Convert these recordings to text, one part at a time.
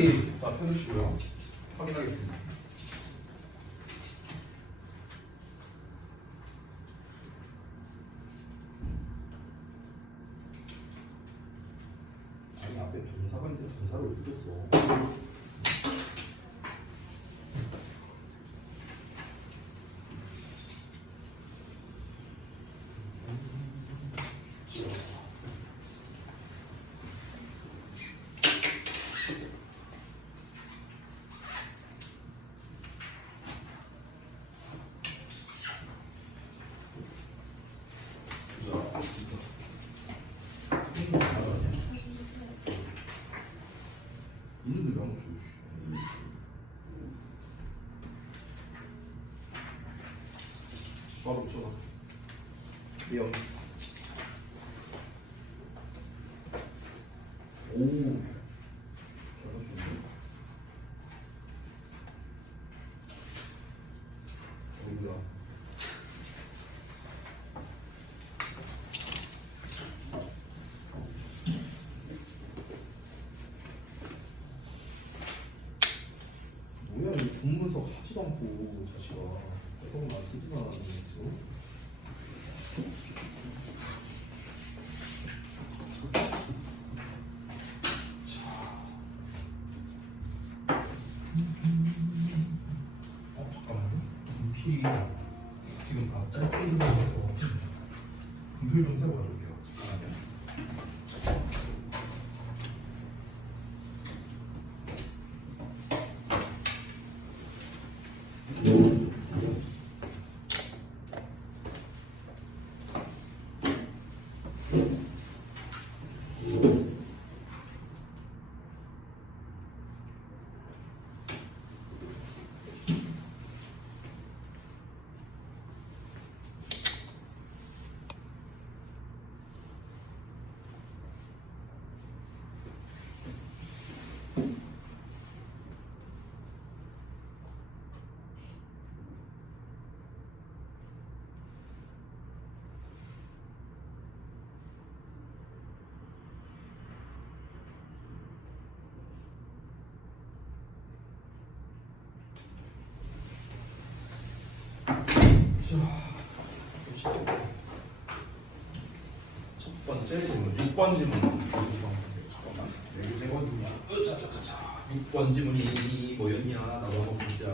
끝까지 자 펴주시고요. 확인하겠습니다. 아니 앞에 분사가 있는데 분사를 어떻게 써? 있는데 왜 바로 붙여봐. 미역. 오, 잘하시네. 뭐야? 뭐야 이 분문서 하지도 않고 자식아 계속 나 쓰지도 않았는데 잠깐만요. 분필 지금 다 짧게 있는 거라서 분필 좀 새로 가져올게요. 잠깐만요. 첫 번째 질문, 6번 질문. 잠깐만. 네, 6번 질문이 뭐였냐? 나도 한번 보자.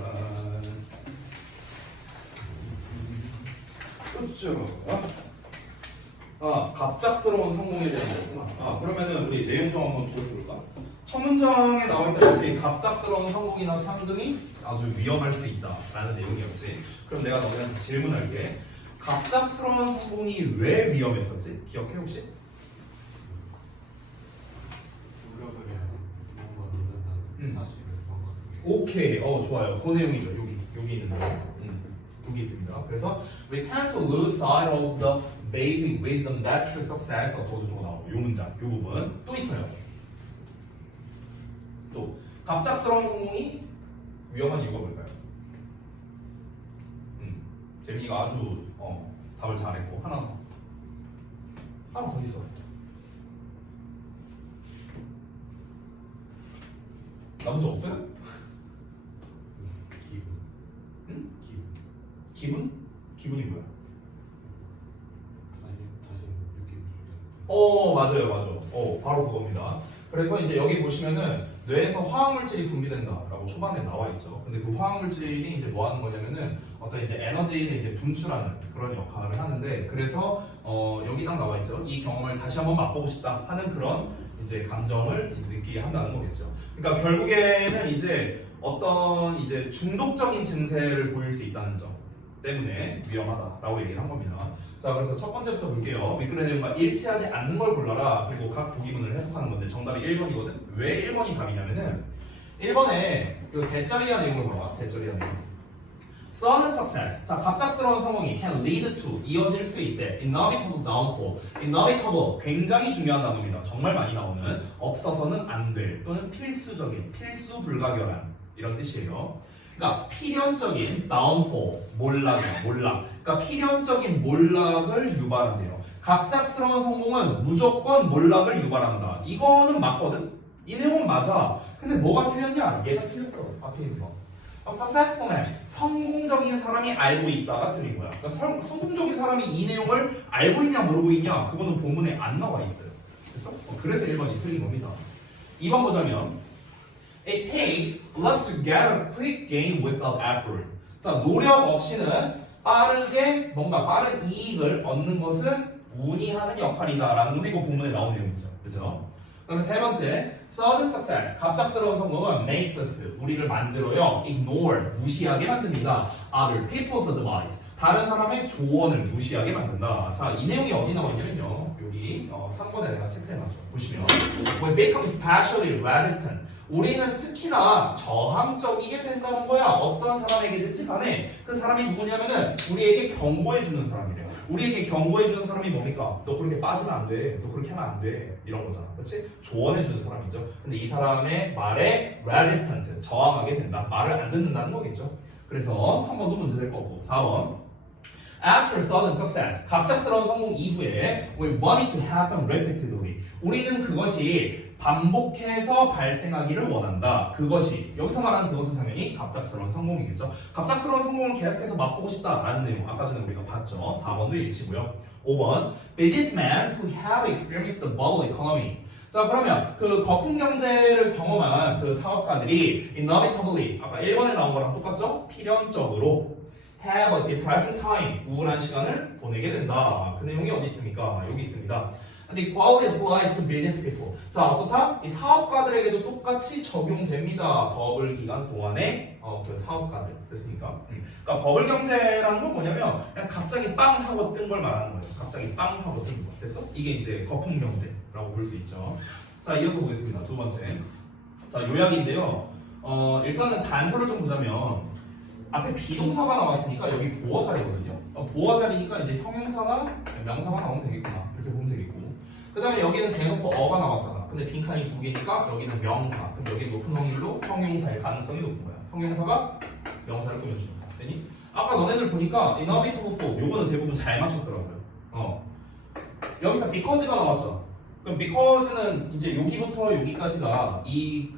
그렇죠. 갑작스러운 성공에 대한 거구나. 그러면은 우리 내용 좀 한번 보여볼까? 첫 문장에 나와 있다시피 갑작스러운 성공이나 상승이 아주 위험할 수 있다라는 내용이었지. 그럼 내가 너네한테 질문할게. 갑작스러운 성공이 왜 위험했었지? 기억해 혹시? 노력을 해야 뭔가 노력하는 사실을 정확하게. 오케이, 좋아요. 그 내용이죠. 여기 있는 거. 여기 있습니다. 그래서 we tend to lose sight of the basic wisdom that true success. 저도 나오고 요 문장, 요 부분 또 있어요. 또 갑작스러운 성공이 위험한 이유가 뭘까요? 재민이가 아주 답을 잘했고 하나 더 있어. 나 문제 없어요? 기분. 응? 기분. 기분이 뭐야? 다시 느끼는 맞아요. 바로 그겁니다. 그래서 이제 여기 보시면은 뇌에서 화학물질이 분비된다라고 초반에 나와 있죠. 근데 그 화학물질이 이제 뭐 하는 거냐면은 어떤 이제 에너지를 이제 분출하는 그런 역할을 하는데, 그래서 여기 딱 나와 있죠. 이 경험을 다시 한번 맛보고 싶다 하는 그런 이제 감정을 이제 느끼게 한다는 거겠죠. 그러니까 결국에는 이제 어떤 이제 중독적인 증세를 보일 수 있다는 점 때문에 위험하다라고 얘기를 한 겁니다. 자, 그래서 첫 번째부터 볼게요. 미끄러 내용과 일치하지 않는 걸 골라라. 그리고 각 보기문을 해석하는 건데 정답이 1번이거든. 왜 1번이 답이냐면은 1번에 그 대자리한 내용을 봐봐. 대자리한 내용. Sudden success. 자, 갑작스러운 성공이 can lead to 이어질 수 있대. Inevitable downfall. Inevitable 굉장히 중요한 단어입니다. 정말 많이 나오는 없어서는 안 될 또는 필수적인, 필수 불가결한 이런 뜻이에요. 그러니까 필연적인 downfall, 몰락. 그러니까 필연적인 몰락을 유발한대요. 갑작스러운 성공은 무조건 몰락을 유발한다. 이거는 맞거든. 이 내용은 맞아. 근데 뭐가 틀렸냐? 얘가 틀렸어. 앞에 있는 거. successful man, 성공적인 사람이 알고 있다가 틀린 거야. 그러니까 성공적인 사람이 이 내용을 알고 있냐 모르고 있냐 그거는 본문에 안 나와 있어요. 그래서 1번이 틀린 겁니다. 2번 보자면 It takes a lot to get a quick gain without effort. 자, 노력 없이는 빠르게 뭔가 빠른 이익을 얻는 것은 운이 하는 역할이다라는 게 이거 본문에 나온 내용이죠. 그죠? 그다음에 세 번째, sudden success, 갑작스러운 성공은 makes us, 우리를 만들어요. ignore, 무시하게 만듭니다. other people's advice, 다른 사람의 조언을 무시하게 만든다. 자, 이 내용이 어디 나와 있냐면요. 여기 3번에 내가 체크해놨죠. 보시면 when become especially resistant, 우리는 특히나 저항적이게 된다는 거야. 어떤 사람에게든지 간에 그 사람이 누구냐면은 우리에게 경고해주는 사람이래요. 우리에게 경고해주는 사람이 뭡니까? 너 그렇게 빠지면 안 돼. 너 그렇게 하면 안 돼. 이런 거잖아. 그렇지? 조언해주는 사람이죠. 근데 이 사람의 말에 resistant, 저항하게 된다. 말을 안 듣는다는 거겠죠. 그래서 3번도 문제될 거고. 4번. After sudden success, 갑작스러운 성공 이후에 we want it to happen repeatedly. 우리는 그것이 반복해서 발생하기를 원한다. 그것이, 여기서 말하는 그것은 당연히 갑작스러운 성공이겠죠. 갑작스러운 성공을 계속해서 맛보고 싶다라는 내용 아까 전에 우리가 봤죠. 4번도 일치고요. 5번 businessmen who have experienced the bubble economy. 자, 그러면 그 거품 경제를 경험한 그 사업가들이 inevitably, 아까 1번에 나온 거랑 똑같죠? 필연적으로 have a depressing time, 우울한 시간을 보내게 된다. 그 내용이 어디 있습니까? 여기 있습니다. 근데 quality applies to business people. 자, 어떻다? 이 사업가들에게도 똑같이 적용됩니다. 버블 기간 동안에 그 사업가들 됐습니까? 그러니까 버블 경제라는 건 뭐냐면 그냥 갑자기 빵 하고 뜬 걸 말하는 거예요. 갑자기 빵 하고 뜬 거. 됐어? 이게 이제 거품 경제라고 볼 수 있죠. 자, 이어서 보겠습니다. 두 번째. 자, 요약인데요. 일단은 단서를 좀 보자면 앞에 비동사가 나왔으니까 여기 보어 자리거든요. 보어 자리니까 이제 형용사나 명사가 나오면 되겠구나. 이렇게 보면 되겠고. 그 다음에 여기는 대놓고 어가 나왔잖아. 근데 빈칸이 두 개니까 여기는 명사. 그럼 여기 높은 확률로 형용사의 가능성이 높은 거야. 형용사가 명사를 꾸며주는 거야. 되니? 아까 너네들 보니까 innovative for 요거는 대부분 잘 맞췄더라고요. 여기서 because가 나왔잖아. 그럼 because는 이제 여기부터 여기까지가 이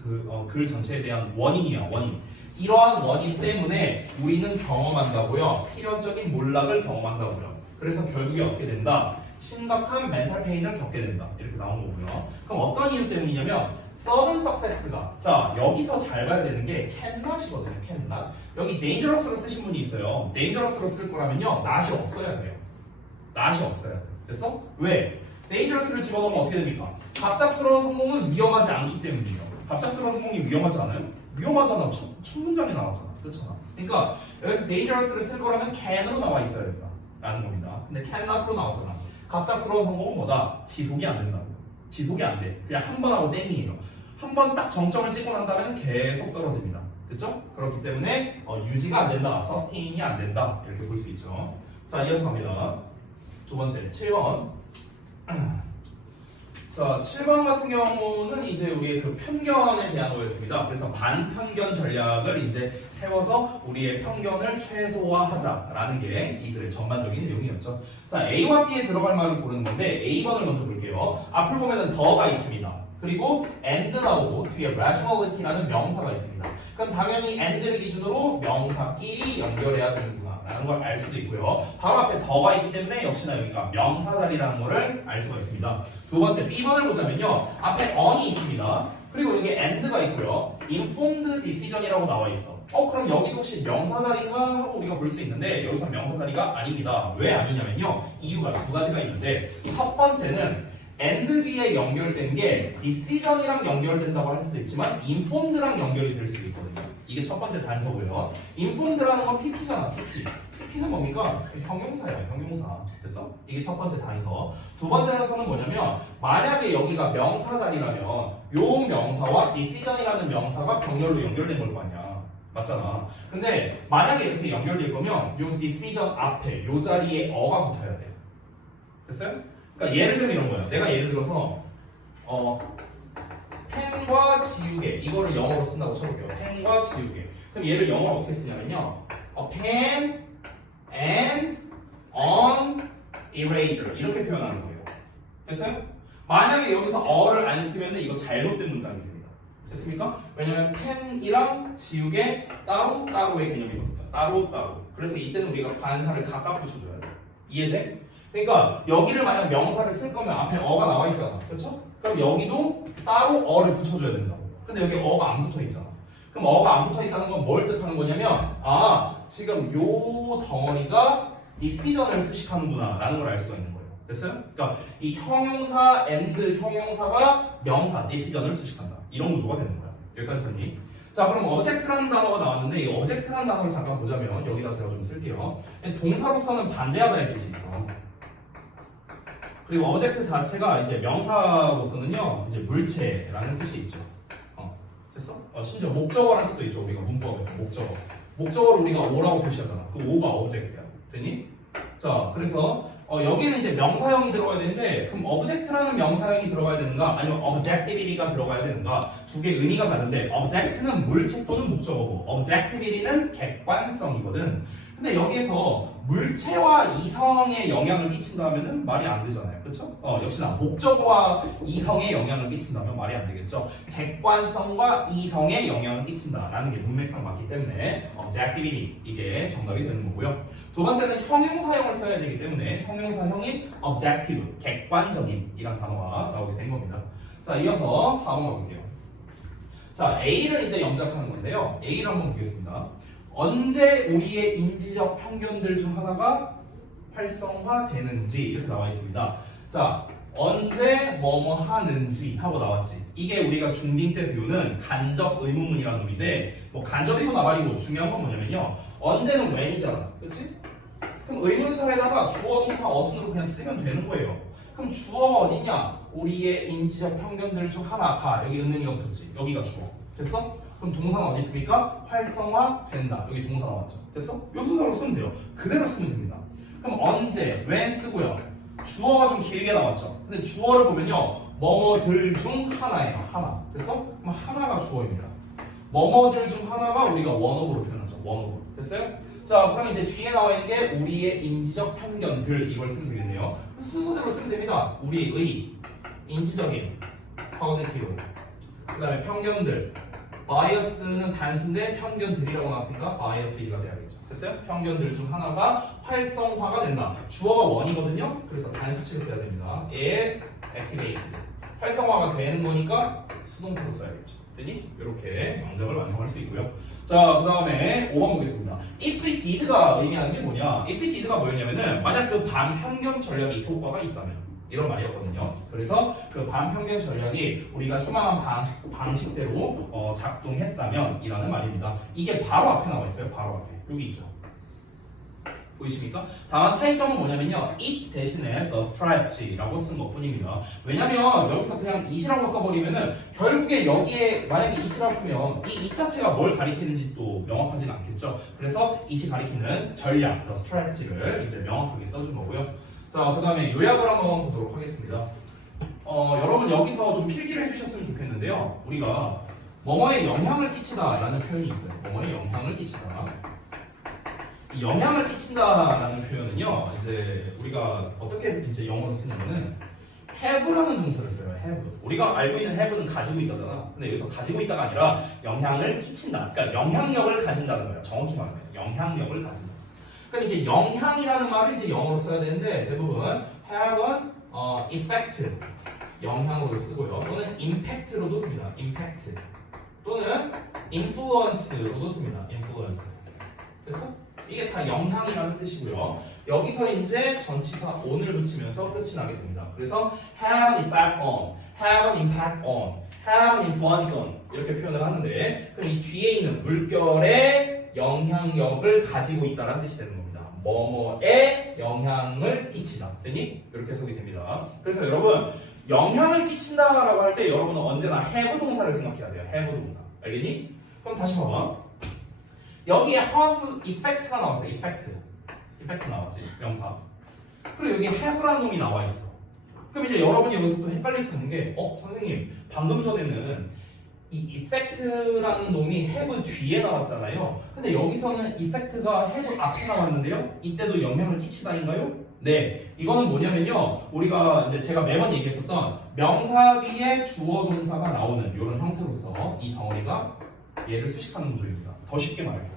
글 전체에 대한 원인이야. 원인. 이러한 원인 때문에 우리는 경험한다고요. 필연적인 몰락을 경험한다고요. 그래서 결국에 어떻게 된다? 심각한 멘탈 페인을 겪게 된다. 이렇게 나온 거고요. 그럼 어떤 이유 때문이냐면 sudden success가, 자, 여기서 잘 봐야 되는 게 cannot이거든요. cannot. 여기 dangerous로 쓰신 분이 있어요. dangerous로 쓸 거라면요, not이 없어야 돼요. not이 없어야 돼요. 됐어? 왜? dangerous를 집어넣으면 어떻게 됩니까? 갑작스러운 성공은 위험하지 않기 때문이에요. 갑작스러운 성공이 위험하지 않아요? 위험하잖아. 첫 문장에 나왔잖아. 그렇잖아. 그러니까 여기서 dangerous를 쓸 거라면 can으로 나와 있어야 된다. 라는 겁니다. 근데 cannot으로 나왔잖아. 갑작스러운 성공은 뭐다? 지속이 안 된다고. 지속이 안 돼. 그냥 한 번 하고 땡이에요. 한 번 딱 정점을 찍고 난 다음에 계속 떨어집니다. 됐죠? 그렇기 때문에 유지가 안 된다. 서스테인이 안 된다. 이렇게 볼 수 있죠. 자, 이어서 갑니다. 두 번째, 7번. 자, 7번 같은 경우는 이제 우리의 그 편견에 대한 거였습니다. 그래서 반편견 전략을 이제 세워서 우리의 편견을 최소화하자라는 게 이 글의 전반적인 내용이었죠. 자, A와 B에 들어갈 말을 고르는 건데 A번을 먼저 볼게요. 앞을 보면은 더가 있습니다. 그리고 and 나오고 뒤에 rationality라는 명사가 있습니다. 그럼 당연히 and를 기준으로 명사끼리 연결해야 되는구나 라는 걸 알 수도 있고요. 바로 앞에 더가 있기 때문에 역시나 여기가 명사 자리라는 거를 알 수가 있습니다. 두 번째 B번을 보자면요. 앞에 on이 있습니다. 그리고 여기 and가 있고요. informed decision이라고 나와 있어. 그럼 여기도 혹시 명사 자리인가 하고 우리가 볼 수 있는데 여기서 명사 자리가 아닙니다. 왜 아니냐면요. 이유가 두 가지가 있는데 첫 번째는 and 뒤에 연결된 게 decision이랑 연결된다고 할 수도 있지만 informed랑 연결이 될 수도 있거든요. 이게 첫 번째 단서고요. informed라는 건 PP잖아. PP는 뭡니까? 형용사야. 형용사. 됐어? 이게 첫 번째 단서. 두 번째 단서는 뭐냐면 만약에 여기가 명사 자리라면 요 명사와 decision이라는 명사가 병렬로 연결된 걸 거 아니야. 맞잖아. 근데 만약에 이렇게 연결될 거면 요 decision 앞에 요 자리에 어가 붙어야 돼. 됐어요? 그러니까 예를 들면 이런 거예요. 내가 예를 들어서 펜과 지우개 이거를 영어로 쓴다고 쳐볼게요. 펜과 지우개. 그럼 얘를 영어로 어떻게 쓰냐면요. pen and on eraser 이렇게 표현하는 거예요. 됐어요? 만약에 여기서 어를 안 쓰면 이거 잘못된 문장이 됩니다. 됐습니까? 왜냐면 펜이랑 지우개 따로따로의 개념이거든요. 따로따로. 그래서 이때는 우리가 관사를 각각 붙여줘야 돼. 이해돼? 그러니까 여기를 만약 명사를 쓸 거면 앞에 어가 나와 있잖아. 그렇죠? 그럼 여기도 따로 어를 붙여줘야 된다고. 근데 여기 어가 안 붙어 있잖아. 그럼 어가 안 붙어 있다는 건 뭘 뜻하는 거냐면 지금 요 덩어리가 decision을 수식하는구나 라는 걸 알 수가 있는 거예요. 됐어요? 그러니까 이 형용사 and 형용사가 명사 decision을 수식한다. 이런 구조가 되는 거야. 여기까지 됐니? 자, 그럼 object라는 단어가 나왔는데 이 object라는 단어를 잠깐 보자면 여기다 제가 좀 쓸게요. 동사로서는 반대하다의 뜻이 있어. 그리고 object 자체가 이제 명사로서는요 이제 물체라는 뜻이 있죠. 됐어? 심지어 목적어라는 뜻도 있죠. 우리가 문법에서 목적어를 우리가 오라고 표시하잖아. 그 오가 object야. 되니? 자, 그래서 여기는 이제 명사형이 들어가야 되는데 그럼 object라는 명사형이 들어가야 되는가? 아니면 objectivity가 들어가야 되는가? 두 개 의미가 다른데 object는 물체 또는 목적어고 objectivity는 객관성이거든. 근데 여기에서 물체와 이성에 영향을 끼친다면은 말이 안 되잖아요. 그렇죠? 역시나 목적어와 이성에 영향을 끼친다면 말이 안 되겠죠. 객관성과 이성에 영향을 끼친다라는 게 문맥상 맞기 때문에 objectivity 이게 정답이 되는 거고요. 두 번째는 형용사형을 써야 되기 때문에 형용사형인 objective, 객관적인 이란 단어가 나오게 된 겁니다. 자, 이어서 4번 가볼게요. 자, A를 이제 염작하는 건데요. A를 한번 보겠습니다. 언제 우리의 인지적 편견들 중 하나가 활성화되는지 이렇게 나와 있습니다. 자, 언제 뭐뭐 하는지 하고 나왔지. 이게 우리가 중딩 때 배우는 간접 의문문이라는 놈인데 뭐 간접이고 나발이고 중요한 건 뭐냐면요. 언제는 when이잖아. 그렇지? 그럼 의문사에다가 주어, 동사, 어순으로 그냥 쓰면 되는 거예요. 그럼 주어가 어디냐? 우리의 인지적 편견들 중 하나가 여기 은은이가 붙었지. 여기가 주어. 됐어? 그럼 동사는 어디 있습니까? 활성화된다. 여기 동사 나왔죠. 됐어? 요 순서로 쓰면 돼요. 그대로 쓰면 됩니다. 그럼 언제, when 쓰고요. 주어가 좀 길게 나왔죠. 근데 주어를 보면요. 뭐뭐들 중 하나예요. 하나. 됐어? 그럼 하나가 주어입니다. 뭐뭐들 중 하나가 우리가 원어로 표현하죠. 원어로. 됐어요? 자, 그럼 이제 뒤에 나와 있는 게 우리의 인지적 편견들 이걸 쓰면 되겠네요. 순서대로 쓰면 됩니다. 우리의 인지적인 cognitive 그 다음에 편견들 바이어스는 단수인데 편견들이라고 나왔으니까 바이어스가 돼야겠죠. 됐어요? 편견들 중 하나가 활성화가 된다. 주어가 원이거든요. 그래서 단수 취급해야 됩니다. is activated. 활성화가 되는 거니까 수동태로 써야겠죠. 되니? 이렇게 영작을 완성할 수 있고요. 자, 그 다음에 5번 보겠습니다. if it did가 의미하는 게 뭐냐? if it did가 뭐였냐면은 만약 그 반편견 전략이 효과가 있다면 이런 말이었거든요. 그래서 그 반편견 전략이 우리가 희망한 방식대로 작동했다면 이라는 말입니다. 이게 바로 앞에 나와 있어요. 바로 앞에. 여기 있죠. 보이십니까? 다만 차이점은 뭐냐면요. it 대신에 the stripes라고 쓴 것 뿐입니다. 왜냐면 여기서 그냥 it이라고 써버리면은 결국에 여기에 만약에 it이라 쓰면 이 it 자체가 뭘 가리키는지 또 명확하지가 않겠죠. 그래서 it이 가리키는 전략, the stripes를 이제 명확하게 써준 거고요. 자, 그 다음에 요약을 한번 보도록 하겠습니다. 여러분 여기서 좀 필기를 해주셨으면 좋겠는데요. 우리가 뭐뭐에 영향을 끼치다 라는 표현이 있어요. 뭐뭐에 영향을 끼치다. 이 영향을 끼친다라는 표현은요, 이제 우리가 어떻게 이제 영어로 쓰냐면은 have라는 동사를 써요. have. 우리가 알고 있는 have는 가지고 있다잖아. 근데 여기서 가지고 있다가 아니라 영향을 끼친다. 그러니까 영향력을 가진다는 거예요. 정확히 말하면 영향력을 가진다. 그러니까 이제 영향이라는 말을 이제 영어로 써야 되는데 대부분 have an effect 영향으로 쓰고요. 또는 impact로도 씁니다. impact 또는 influence로도 씁니다. influence. 됐어? 이게 다 영향이라는 뜻이고요. 여기서 이제 전치사 on을 붙이면서 끝이 나게 됩니다. 그래서 have an effect on, have an impact on, have an influence on 이렇게 표현을 하는데 그럼 이 뒤에 있는 물결의 영향력을 가지고 있다는 뜻이 되는 겁니다. 뭐뭐에 영향을 끼치다. 되니? 이렇게 해석이 됩니다. 그래서 여러분 영향을 끼친다라고 할 때 여러분은 언제나 have 동사를 생각해야 돼요. have 동사. 알겠니? 그럼 다시 봐봐. 여기에 have effect가 나왔어요. effect 나왔지. 명사. 그리고 여기 have라는 놈이 나와 있어. 그럼 이제 여러분이 여기서 또 헷갈릴 수 있는 게 선생님 방금 전에는 이 effect라는 놈이 have 뒤에 나왔잖아요. 근데 여기서는 effect가 have 앞에 나왔는데요. 이때도 영향을 끼치다인가요? 네, 이거는 뭐냐면요. 우리가 이제 제가 매번 얘기했었던 명사 뒤에 주어 동사가 나오는 이런 형태로서 이 덩어리가 얘를 수식하는 구조입니다. 더 쉽게 말해요.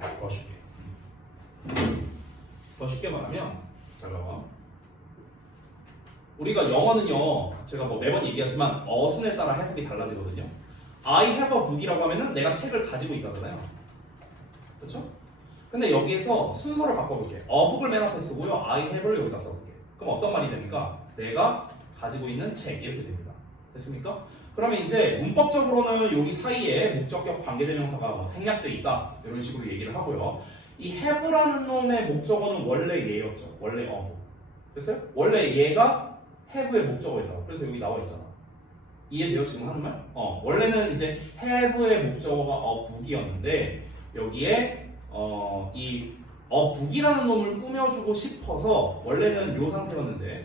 더 쉽게 말하면 잠깐만. 우리가 영어는요. 제가 뭐 매번 얘기하지만 어순에 따라 해석이 달라지거든요. I have a book이라고 하면은 내가 책을 가지고 있다잖아요. 그렇죠? 근데 여기에서 순서를 바꿔볼게. a book을 맨 앞에 쓰고요. I have를 여기다 써볼게. 그럼 어떤 말이 됩니까? 내가 가지고 있는 책 이렇게 됩니다. 됐습니까? 그러면 이제 문법적으로는 여기 사이에 목적격 관계대명사가 뭐 생략돼 있다 이런 식으로 얘기를 하고요. 이 have라는 놈의 목적어는 원래 얘였죠. 원래 of. 됐어요? 원래 얘가 have의 목적어였다고. 그래서 여기 나와 있잖아. 이해돼요? 지금 하는 말? 원래는 이제 have의 목적어가 a book이었는데 여기에 이 book이라는 놈을 꾸며주고 싶어서 원래는 요 상태였는데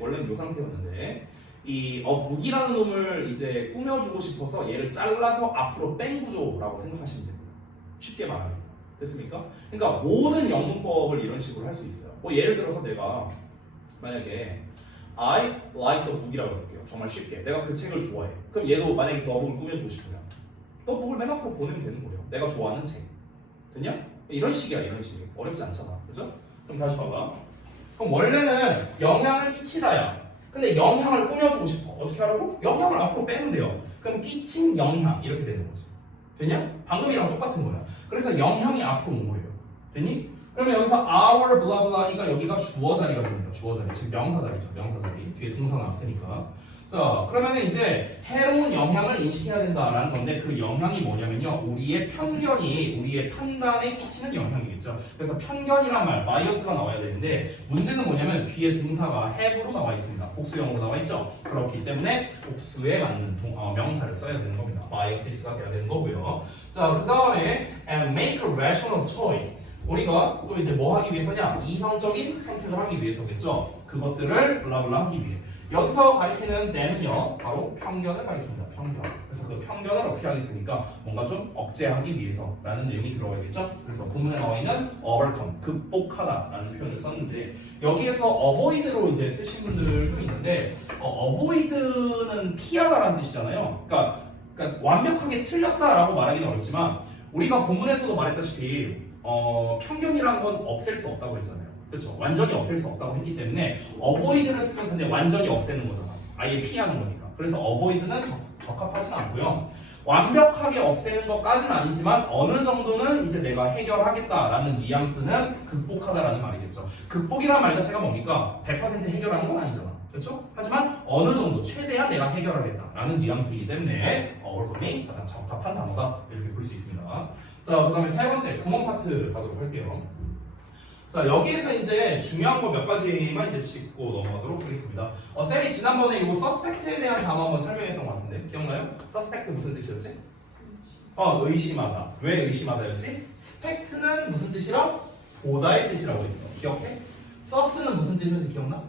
이 book이라는 놈을 이제 꾸며주고 싶어서 얘를 잘라서 앞으로 뺀 구조라고 생각하시면 됩니다. 쉽게 말하면 됐습니까? 그러니까 모든 영문법을 이런 식으로 할 수 있어요. 뭐 예를 들어서 내가 만약에 I like the book이라고 할게요. 정말 쉽게 내가 그 책을 좋아해. 그럼 얘도 만약에 the book을 꾸며주고 싶으면 the book을 맨 앞으로 보내면 되는 거예요. 내가 좋아하는 책. 됐냐? 이런 식이야, 이런 식. 어렵지 않잖아. 그죠? 그럼 다시 봐봐. 그럼 원래는 영향을 끼치다야. 근데 영향을 꾸며주고 싶어. 어떻게 하라고? 영향을 앞으로 빼면 돼요. 그럼 끼친 영향 이렇게 되는 거지. 됐냐? 방금이랑 똑같은 거야. 그래서 영향이 앞으로 온 거예요. 됐니? 그러면 여기서 our blah blah니까 여기가 주어 자리가 됩니다. 주어 자리. 지금 명사 자리죠. 명사 자리. 뒤에 동사 나왔으니까. 자, 그러면 이제 해로운 영향을 인식해야 된다라는 건데 그 영향이 뭐냐면요. 우리의 편견이 우리의 판단에 끼치는 영향이겠죠. 그래서 편견이란 말, 바이어스가 나와야 되는데 문제는 뭐냐면 뒤에 동사가 have로 나와 있습니다. 복수형으로 나와 있죠. 그렇기 때문에 복수에 맞는 명사를 써야 되는 겁니다. biases가 돼야 되는 거고요. 자, 그 다음에 and make a rational choice. 우리가 또 이제 뭐 하기 위해서냐? 이성적인 선택을 하기 위해서겠죠. 그것들을 블라블라 하기 위해. 여기서 가리키는 때는요, 바로 편견을 가리킵니다. 편견. 그래서 그 편견을 어떻게 하겠습니까? 뭔가 좀 억제하기 위해서라는 내용이 들어가겠죠. 그래서 본문에 나와 있는 overcome, 극복하다라는 표현을 썼는데 여기에서 avoid로 이제 쓰신 분들도 있는데 avoid는 피하다라는 뜻이잖아요. 그러니까 완벽하게 틀렸다라고 말하기는 어렵지만 우리가 본문에서도 말했다시피 편견이란 건 없앨 수 없다고 했잖아요. 그렇죠. 완전히 없앨 수 없다고 했기 때문에 avoid를 쓰면 근데 완전히 없애는 거잖아. 아예 피하는 거니까. 그래서 avoid는 적합하진 않고요. 완벽하게 없애는 것까지는 아니지만 어느 정도는 이제 내가 해결하겠다라는 뉘앙스는 극복하다라는 말이겠죠. 극복이라는 말 자체가 뭡니까? 100% 해결하는 건 아니잖아. 그렇죠? 하지만 어느 정도 최대한 내가 해결하겠다라는 뉘앙스이기 때문에 overcome이 가장 적합한 단어다 이렇게 볼 수 있습니다. 자, 그 다음에 세 번째 구문 파트 가도록 할게요. 자, 여기에서 이제 중요한 거 몇 가지만 이제 짚고 넘어가도록 하겠습니다. 쌤이 지난번에 이거 suspect에 대한 단어 한번 설명했던 것 같은데 기억나요? suspect 무슨 뜻이었지? 의심하다. 왜 의심하다였지? spect는 무슨 뜻이라? 보다의 뜻이라고 했어. 기억해? sus는 무슨 뜻이었는지 기억나?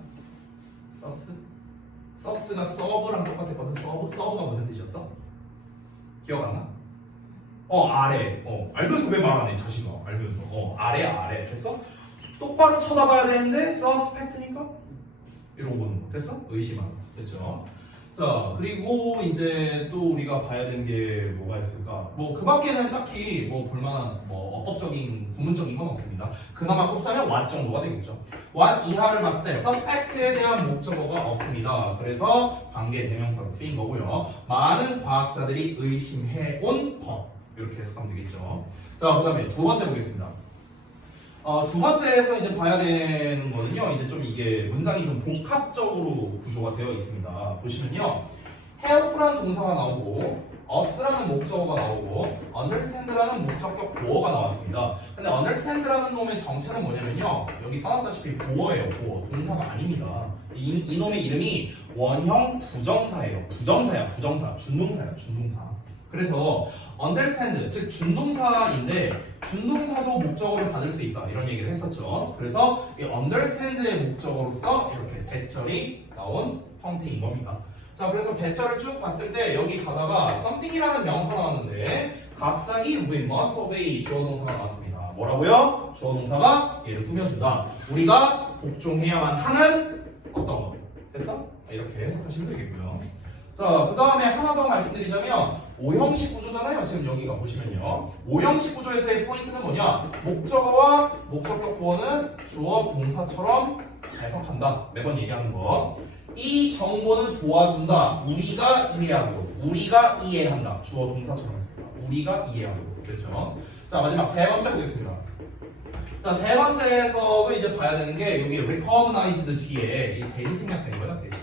sus가 serve랑 똑같았거든. serve가 무슨 뜻이었어? 기억 안 나? 아래. 알면서 왜 말 안 해, 자식아. 알면서. 아래. 됐어? 똑바로 쳐다봐야 되는데 suspect니까 이러고 보는 거. 됐어? 의심하다. 됐죠? 자, 그리고 이제 또 우리가 봐야 되는 게 뭐가 있을까? 뭐 그 밖에는 딱히 뭐 볼만한 뭐 어법적인 구문적인 건 없습니다. 그나마 꼽자면 what 정도가 되겠죠. what 이하를 봤을 때 suspect에 대한 목적어가 없습니다. 그래서 관계 대명사로 쓰인 거고요. 많은 과학자들이 의심해온 것. 이렇게 해석하면 되겠죠. 자, 그 다음에 두 번째 보겠습니다. 두 번째에서 이제 봐야 되는 거는요, 이제 좀 이게 문장이 좀 복합적으로 구조가 되어 있습니다. 보시면요, help라는 동사가 나오고, us라는 목적어가 나오고, understand라는 목적격 보어가 나왔습니다. 근데 understand라는 놈의 정체는 뭐냐면요, 여기 써놨다시피 보어예요, 보어. 동사가 아닙니다. 이놈의 이름이 원형 부정사예요. 부정사. 준동사. 그래서 understand, 즉 준동사인데 준동사도 목적어를 받을 수 있다 이런 얘기를 했었죠. 그래서 이 understand의 목적어로서 이렇게 대절이 나온 형태인 겁니다. 자, 그래서 대절을 쭉 봤을 때 여기 가다가 something이라는 명사 나왔는데 갑자기 we must obey 주어 동사가 나왔습니다. 뭐라고요? 주어 동사가 얘를 꾸며준다. 우리가 복종해야만 하는 어떤 거. 됐어? 이렇게 해석하시면 되겠고요. 자, 그 다음에 하나 더 말씀드리자면 오형식 구조잖아요. 지금 여기가 보시면요. 오형식 구조에서의 포인트는 뭐냐? 목적어와 목적격 보어는 주어 동사처럼 해석한다. 매번 얘기하는 거. 이 정보는 도와준다. 우리가 이해하고 우리가 이해한다. 주어 동사처럼 해석한다. 우리가 이해하고. 그렇죠? 자, 마지막 세 번째 보겠습니다. 자, 세 번째에서도 이제 봐야 되는 게 여기 recognized 뒤에 이 대시 생략된 거다. 대시.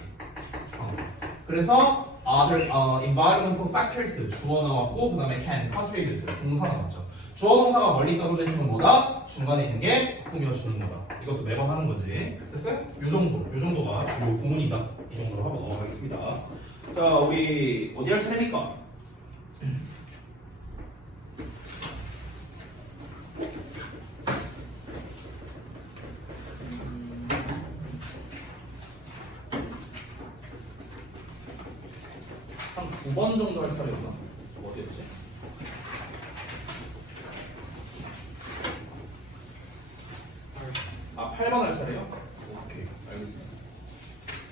그래서 other environmental factors 주어 나왔고 그 다음에 can, contribute 동사 나왔죠. 주어 동사가 멀리 떨어져 있으면 뭐다? 중간에 있는 게 꾸며주는 거다. 이것도 매번 하는 거지. 됐어요? 요 정도가 주요 구문이다. 이 정도로 하고 넘어가겠습니다. 자, 우리 어디 할 차례입니까? 한 9번 정도 할 차례였나? 어디였지? 아, 8번 할 차례요? 오케이, 알겠습니다.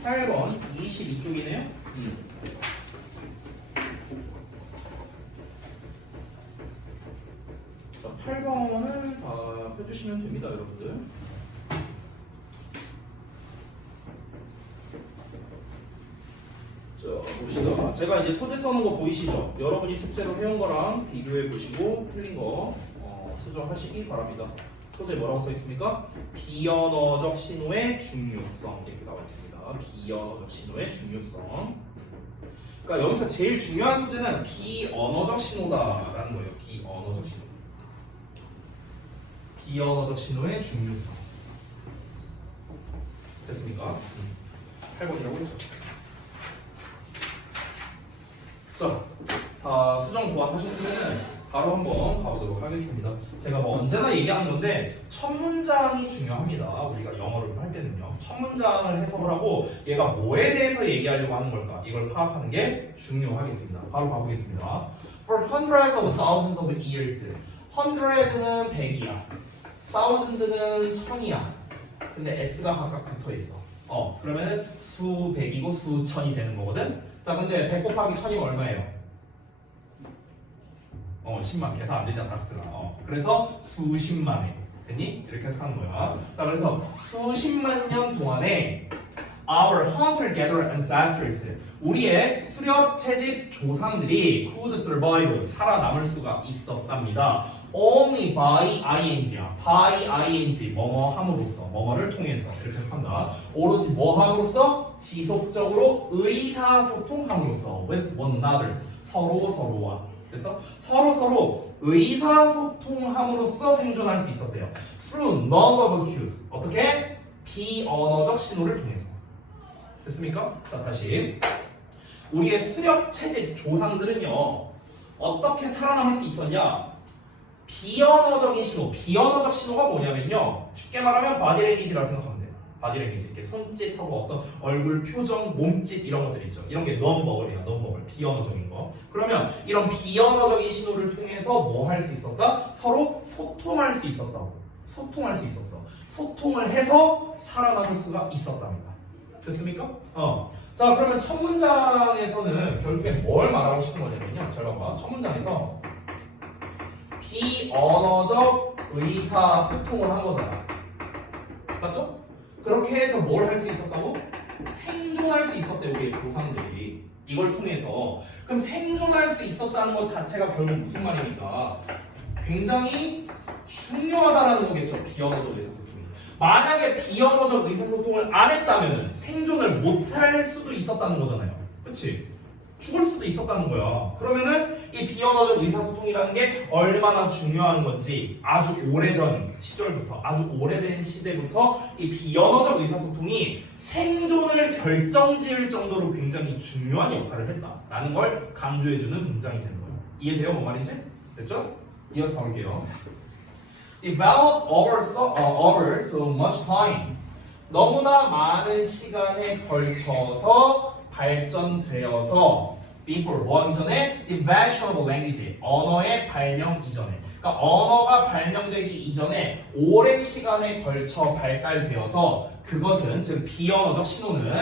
8번 22쪽이네요? 자, 8번을 다 펴주시면 됩니다, 여러분들. 자, 봅시다. 제가 이제 소재 써놓은 거 보이시죠? 여러분이 숙제로 해온 거랑 비교해 보시고 틀린 거 수정하시기 바랍니다. 소재 뭐라고 써 있습니까? 비언어적 신호의 중요성 이렇게 나와 있습니다. 비언어적 신호의 중요성. 그러니까 여기서 제일 중요한 소재는 비언어적 신호다라는 거예요. 비언어적 신호. 비언어적 신호의 중요성. 됐습니까? 8번이라고 했죠. 자, 다 수정 보완하셨으면 바로 한번 가보도록 하겠습니다. 제가 뭐 언제나 얘기하는 건데 첫 문장이 중요합니다. 우리가 영어를 할 때는요. 첫 문장을 해석을 하고 얘가 뭐에 대해서 얘기하려고 하는 걸까? 이걸 파악하는 게 중요하겠습니다. 바로 가보겠습니다. For hundreds of thousands of years. hundred는 100이야. thousand는 1000이야. 근데 s가 각각 붙어 있어. 그러면은 수백이고 수천이 되는 거거든. 자, 근데 100 곱하기 1000이면 얼마예요? 10만. 계산 안 되냐, 자스트가. 그래서 수십만에. 됐니? 이렇게 해석하는 거야. 자, 그래서 수십만 년 동안에 our hunter-gatherer ancestors, 우리의 수렵 채집 조상들이 could survive, 살아남을 수가 있었답니다. only by ing야. by ing, 뭐뭐 함으로써, 뭐뭐를 통해서 이렇게 해석한다. 오로지 뭐 함으로써? 지속적으로 의사소통함으로써 with one another, 서로와. 그래서 서로 의사소통함으로써 생존할 수 있었대요. Through non-verbal cues. 어떻게? 비언어적 신호를 통해서. 됐습니까? 자, 다시. 우리의 수렵 채집 조상들은요, 어떻게 살아남을 수 있었냐? 비언어적인 신호. 비언어적 신호가 뭐냐면요, 쉽게 말하면 바디랭귀지라 생각하면 돼요. 바디랭귀지. 이렇게 손짓하고 어떤 얼굴 표정, 몸짓 이런 것들 있죠. 이런 게 non-verbal이야. non-verbal. 비언어적인 거. 그러면 이런 비언어적인 신호를 통해서 뭐 할 수 있었다? 서로 소통할 수 있었다고. 소통할 수 있었어. 소통을 해서 살아남을 수가 있었답니다. 됐습니까? 자, 그러면 첫 문장에서는 결국에 뭘 말하고 싶은 거냐면요. 잘 봐봐. 첫 문장에서 비언어적 의사소통을 한 거잖아. 맞죠? 그렇게 해서 뭘 할 수 있었다고? 생존할 수 있었대, 우리의 조상들이. 이걸 통해서. 그럼 생존할 수 있었다는 것 자체가 결국 무슨 말입니까? 굉장히 중요하다라는 거겠죠. 비언어적 의사소통이. 만약에 비언어적 의사소통을 안 했다면 생존을 못할 수도 있었다는 거잖아요. 그치? 죽을 수도 있었다는 거야. 그러면은 이 비언어적 의사소통이라는 게 얼마나 중요한 건지 아주 오래전 시절부터, 아주 오래된 시대부터 이 비언어적 의사소통이 생존을 결정지을 정도로 굉장히 중요한 역할을 했다라는 걸 강조해주는 문장이 되는 거예요. 이해돼요? 뭔 말인지? 됐죠? 이어서 가볼게요. Developed over so much time. 너무나 많은 시간에 걸쳐서 발전되어서 before 뭐 하기 전에 invention of language 언어의 발명 이전에 그러니까 언어가 발명되기 이전에 오랜 시간에 걸쳐 발달되어서 그것은 즉 비언어적 신호는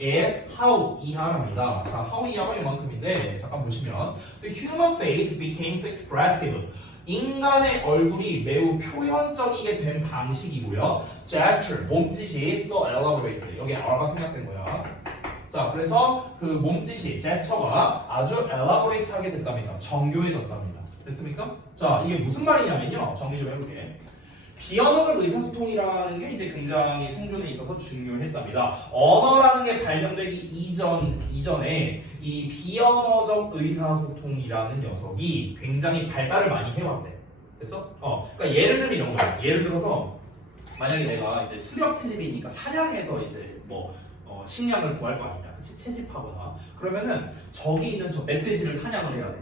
is how 이하랍니다. 자, how 이하가 이만큼인데 잠깐 보시면 the human face became expressive 인간의 얼굴이 매우 표현적이게 된 방식이고요. gesture 몸짓이 so elaborate 여기 R가 생략된 거야. 자, 그래서 그 몸짓이 제스처가 아주 elaborate하게 됐답니다. 정교해졌답니다. 됐습니까? 자, 이게 무슨 말이냐면요. 정리 좀 해볼게. 비언어적 의사소통이라는 게 이제 굉장히 생존에 있어서 중요했답니다. 언어라는 게 발명되기 이전에 이 비언어적 의사소통이라는 녀석이 굉장히 발달을 많이 해왔대. 됐어? 그러니까 예를 들면 이런 거야. 예를 들어서 만약에 내가 이제 수렵 채집이니까 사냥해서 이제 뭐 식량을 구할 거 아니냐, 그치? 채집하거나 그러면은 저기 있는 저 멧돼지를 사냥을 해야 돼.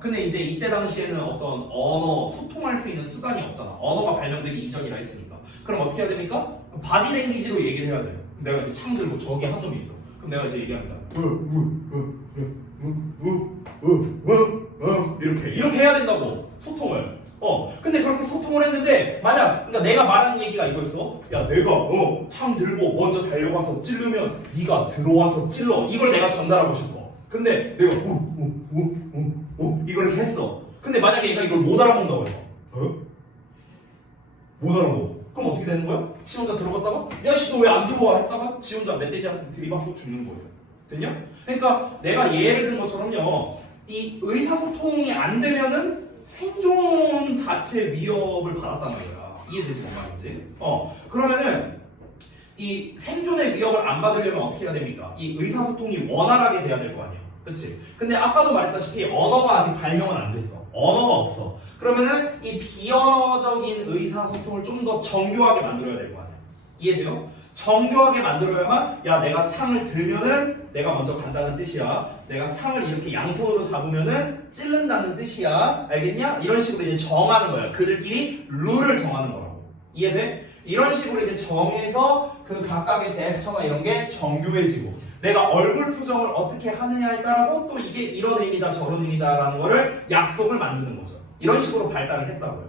근데 이제 이때 당시에는 어떤 언어, 소통할 수 있는 수단이 없잖아. 언어가 발명되기 이전이라 했으니까. 그럼 어떻게 해야 됩니까? 바디랭귀지로 얘기를 해야 돼요. 내가 이제 창 들고 저기 한 놈이 있어. 그럼 내가 이제 얘기합니다. 이렇게 해야 된다고 소통을. 근데 그렇게 소통을 했는데 만약 그러니까 내가 말하는 얘기가 이거였어. 야, 내가 창 들고 먼저 달려가서 찌르면 네가 들어와서 찔러. 이걸 내가 전달하고 싶어. 근데 내가 이걸 이렇게 했어. 근데 만약에 얘가 이걸 못 알아먹는다고 해요. 못 알아먹어. 그럼 어떻게 되는 거야? 지 혼자 들어갔다가 야씨 너 왜 안 들어와 했다가 지 혼자 멧돼지한테 들이받고 죽는 거예요. 됐냐? 그러니까 내가 예를 든 것처럼요. 이 의사소통이 안 되면은 생존 자체 위협을 받았다는 거야. 이해되지 뭔 말인지? 그러면은 이 생존의 위협을 안 받으려면 어떻게 해야 됩니까? 이 의사소통이 원활하게 돼야 될 거 아니야. 그치? 근데 아까도 말했다시피 언어가 아직 발명은 안 됐어. 언어가 없어. 그러면은 이 비언어적인 의사소통을 좀 더 정교하게 만들어야 될 거 아니야. 이해돼요? 정교하게 만들어야만 야 내가 창을 들면은 내가 먼저 간다는 뜻이야. 내가 창을 이렇게 양손으로 잡으면은 찌른다는 뜻이야. 알겠냐? 이런 식으로 이제 정하는 거야. 그들끼리 룰을 정하는 거라고. 이해돼? 이런 식으로 이제 정해서 그 각각의 제스처나 이런 게 정교해지고 내가 얼굴 표정을 어떻게 하느냐에 따라서 또 이게 이런 의미다 저런 의미다라는 거를 약속을 만드는 거죠. 이런 식으로 발달을 했다고요.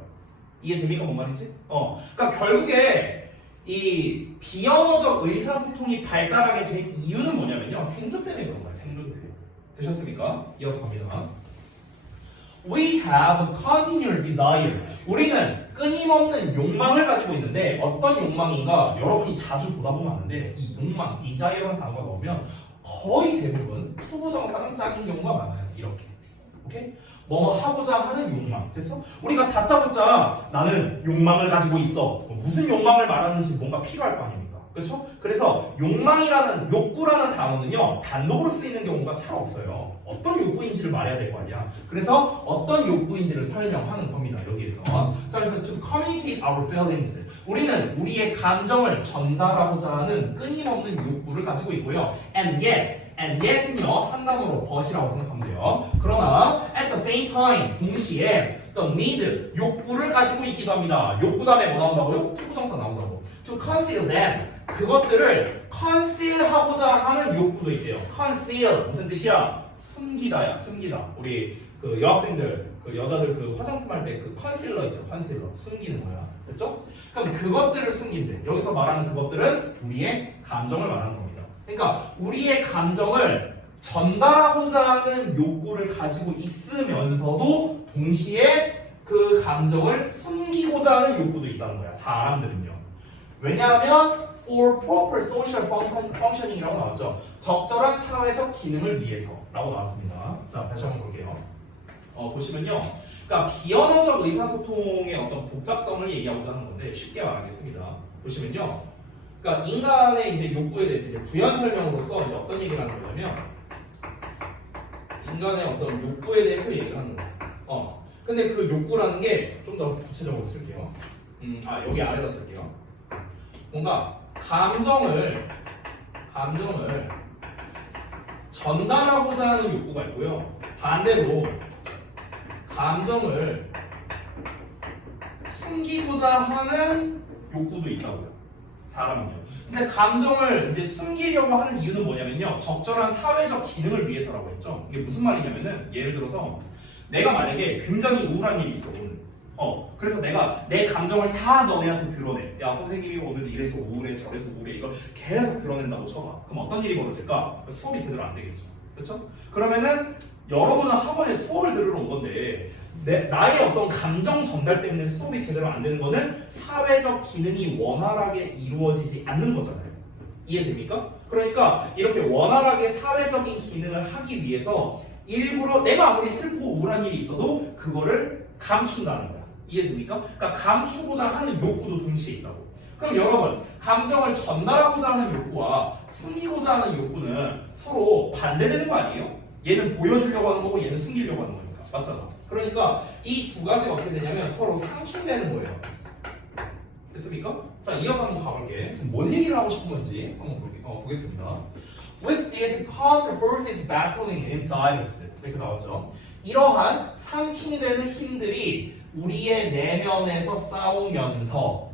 이해됩니까? 뭔 말인지? 그러니까 결국에 이 비언어적 의사소통이 발달하게 된 이유는 뭐냐면요. 생존 때문에 그런 거예요. 생존 때문에. 되셨습니까? 이어서 갑니다. We have a continual desire. 우리는 끊임없는 욕망을 가지고 있는데 어떤 욕망인가 여러분이 자주 보다 보면 아는데 이 욕망, desire라는 단어가 나오면 거의 대부분 투부정사는 짝인 경우가 많아요. 이렇게. 오케이? 뭐뭐 하고자 하는 욕망. 됐어? 우리가 다짜고짜 나는 욕망을 가지고 있어. 무슨 욕망을 말하는지 뭔가 필요할 거 아닙니까? 그렇죠? 그래서 욕망이라는 욕구라는 단어는요 단독으로 쓰이는 경우가 잘 없어요. 어떤 욕구인지를 말해야 될 거 아니야. 그래서 어떤 욕구인지를 설명하는 겁니다. 여기에서. 자, 그래서 to communicate our feelings. 우리는 우리의 감정을 전달하고자 하는 끊임없는 욕구를 가지고 있고요. And yet은요 한 단어로 but이라고 생각하면 돼요. 그러나 at the same time 동시에 the need 욕구를 가지고 있기도 합니다. 욕구 다음에 뭐 나온다고요? 투부정사 나온다고. To conceal them 그것들을 conceal하고자 하는 욕구도 있대요. conceal 무슨 뜻이야? 숨기다야, 숨기다. 우리 그 여학생들, 그 여자들 그 화장품 할 때 그 컨실러 있죠, 컨실러 숨기는 거야, 됐죠? 그럼 그것들을 숨긴대. 여기서 말하는 그것들은 우리의 감정을 말하는 겁니다. 그러니까 우리의 감정을 전달하고자 하는 욕구를 가지고 있으면서도 동시에 그 감정을 숨기고자 하는 욕구도 있다는 거야. 사람들은요. 왜냐하면 for proper social functioning이라고 나왔죠. 적절한 사회적 기능을 위해서라고 나왔습니다. 자, 다시 한번 볼게요. 보시면요. 그러니까 비언어적 의사소통의 어떤 복잡성을 얘기하고자 하는 건데 쉽게 말하겠습니다. 보시면요. 그러니까 인간의 이제 욕구에 대해서 이제 부연 설명으로서 이제 어떤 얘기를 하는 거냐면 인간의 어떤 욕구에 대해서 얘기를 하는 거예요. 근데 그 욕구라는 게 좀 더 구체적으로 쓸게요. 여기 아래다 쓸게요. 뭔가 감정을 전달하고자 하는 욕구가 있고요. 반대로 감정을 숨기고자 하는 욕구도 있다고요. 사람은요. 근데 감정을 이제 숨기려고 하는 이유는 뭐냐면요. 적절한 사회적 기능을 위해서라고 했죠. 이게 무슨 말이냐면은 예를 들어서 내가 만약에 굉장히 우울한 일이 있어 오늘. 그래서 내가 내 감정을 다 너네한테 드러내. 야 선생님이 오늘 이래서 우울해 저래서 우울해 이걸 계속 드러낸다고 쳐봐. 그럼 어떤 일이 벌어질까? 수업이 제대로 안 되겠죠. 그렇죠? 그러면은 여러분은 학원에 수업을 들으러 온 건데 나의 어떤 감정 전달 때문에 수업이 제대로 안 되는 거는 사회적 기능이 원활하게 이루어지지 않는 거잖아요. 이해됩니까? 그러니까 이렇게 원활하게 사회적인 기능을 하기 위해서 일부러 내가 아무리 슬프고 우울한 일이 있어도 그거를 감춘다는 거야. 이해됩니까? 그러니까 감추고자 하는 욕구도 동시에 있다고. 그럼 여러분, 감정을 전달하고자 하는 욕구와 숨기고자 하는 욕구는 서로 반대되는 거 아니에요? 얘는 보여주려고 하는 거고 얘는 숨기려고 하는 거니까. 맞잖아. 그러니까 이 두 가지가 어떻게 되냐면 서로 상충되는 거예요. 됐습니까? 자, 이어서 한번 가볼게. 뭔 얘기를 하고 싶은 건지 한번 보겠습니다. With these counter forces battling inside us. 이렇게 나왔죠. 이러한 상충되는 힘들이 우리의 내면에서 싸우면서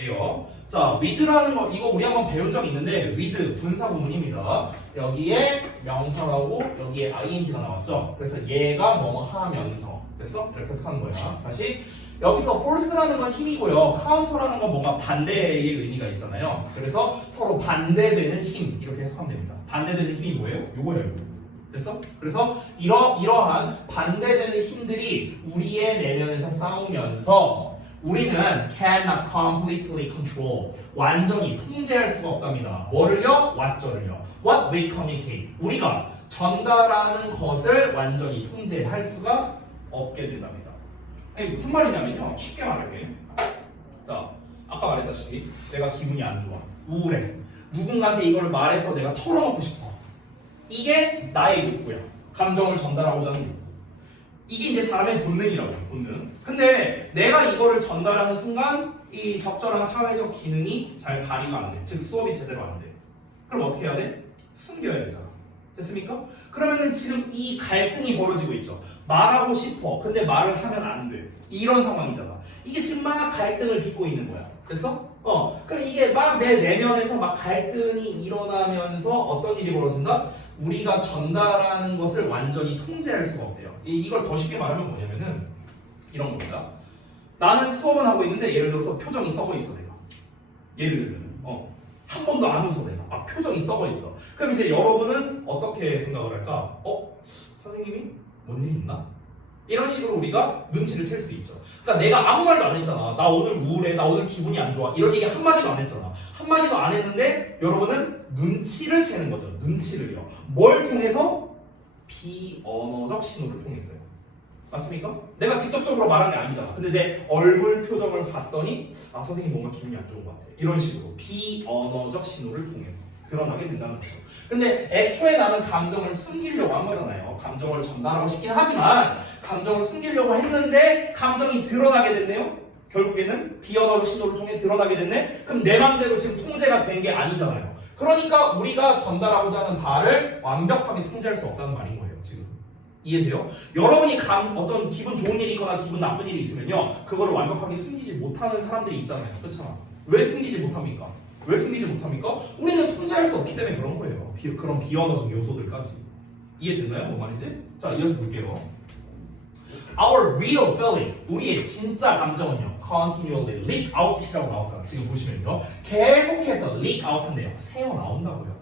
예요. 자, with라는 거 이거 우리 한번 배운 적 있는데 with 분사 구문입니다. 여기에 명사라고 여기에 ing가 나왔죠. 그래서 얘가 뭐뭐 하면서 됐어? 이렇게 해서 하는 거야. 다시 여기서 force라는 건 힘이고요. counter라는 건 뭔가 반대의 의미가 있잖아요. 그래서 서로 반대되는 힘 이렇게 해석하면 됩니다. 반대되는 힘이 뭐예요? 요거예요. 됐어? 그래서 이러한 반대되는 힘들이 우리의 내면에서 싸우면서 우리는 cannot completely control 완전히 통제할 수가 없답니다. 뭐를요? what절을요. What we communicate 우리가 전달하는 것을 완전히 통제할 수가 없게 된답니다. 아니 무슨 말이냐면요. 쉽게 말할게. 자, 아까 말했다시피 내가 기분이 안 좋아. 우울해. 누군가한테 이걸 말해서 내가 털어놓고 싶어. 이게 나의 욕구야. 감정을 전달하고자 하는 욕구. 이게 이제 사람의 본능이라고 해요. 본능. 근데 내가 이거를 전달하는 순간 이 적절한 사회적 기능이 잘 발휘가 안 돼. 즉 수업이 제대로 안 돼. 그럼 어떻게 해야 돼? 숨겨야 되잖아. 됐습니까? 그러면은 지금 이 갈등이 벌어지고 있죠. 말하고 싶어. 근데 말을 하면 안 돼. 이런 상황이잖아. 이게 지금 막 갈등을 빚고 있는 거야. 됐어? 그럼 이게 막 내 내면에서 막 갈등이 일어나면서 어떤 일이 벌어진다? 우리가 전달하는 것을 완전히 통제할 수가 없대요. 이걸 더 쉽게 말하면 뭐냐면은 이런 겁니다. 나는 수업은 하고 있는데 예를 들어서 표정이 썩어 있어 내가. 예를 들면 한 번도 안 웃어 내가. 표정이 썩어 있어. 그럼 이제 여러분은 어떻게 생각을 할까? 선생님이 뭔 일 있나? 이런 식으로 우리가 눈치를 챌 수 있죠. 그러니까 내가 아무 말도 안 했잖아. 나 오늘 우울해. 나 오늘 기분이 안 좋아. 이런 얘기 한마디도 안 했잖아. 한마디도 안 했는데 여러분은 눈치를 채는 거죠. 눈치를요. 뭘 통해서? 비언어적 신호를 통해서요. 맞습니까? 내가 직접적으로 말한 게 아니잖아. 근데 내 얼굴 표정을 봤더니 선생님 뭔가 기분이 안 좋은 것 같아. 이런 식으로 비언어적 신호를 통해서 드러나게 된다는 거죠. 근데 애초에 나는 감정을 숨기려고 한 거잖아요. 감정을 전달하고 싶긴 하지만 감정을 숨기려고 했는데 감정이 드러나게 됐네요. 결국에는 비언어적 신호를 통해 드러나게 됐네. 그럼 내 맘대로 지금 통제가 된 게 아니잖아요. 그러니까 우리가 전달하고자 하는 바를 완벽하게 통제할 수 없다는 말인 거예요. 지금 이해돼요? 여러분이 어떤 기분 좋은 일이 있거나 기분 나쁜 일이 있으면요 그거를 완벽하게 숨기지 못하는 사람들이 있잖아요. 그렇잖아. 왜 숨기지 못합니까? 왜 숨기지 못합니까? 우리는 통제할 수 없기 때문에 그런 거예요. 그런 비언어적 요소들까지. 이해됐나요? 뭔 말인지? 자, 이어서 볼게요. Our real feelings, 우리의 진짜 감정은요, continually leak out이라고 나오잖아. 지금 보시면요, 계속해서 leak out 한대요. 새어 나온다고요.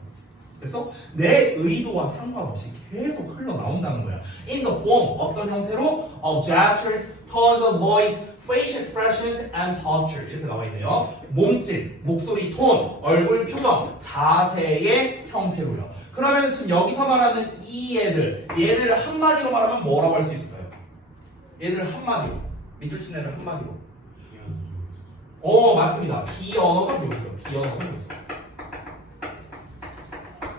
그래서 내 의도와 상관없이 계속 흘러 나온다는 거야. In the form, 어떤 형태로? Of gestures, tones of voice, facial expressions, and posture. 이렇게 나와 있네요. 몸짓, 목소리 톤, 얼굴 표정, 자세의 형태로요. 그러면 지금 여기서 말하는 이 얘들을 한마디로 말하면 뭐라고 할 수 있을까요? 얘들을 한마디로, 밑줄 친 애를 한마디로. 맞습니다. 비언어적 요소요. 비언어적 요소.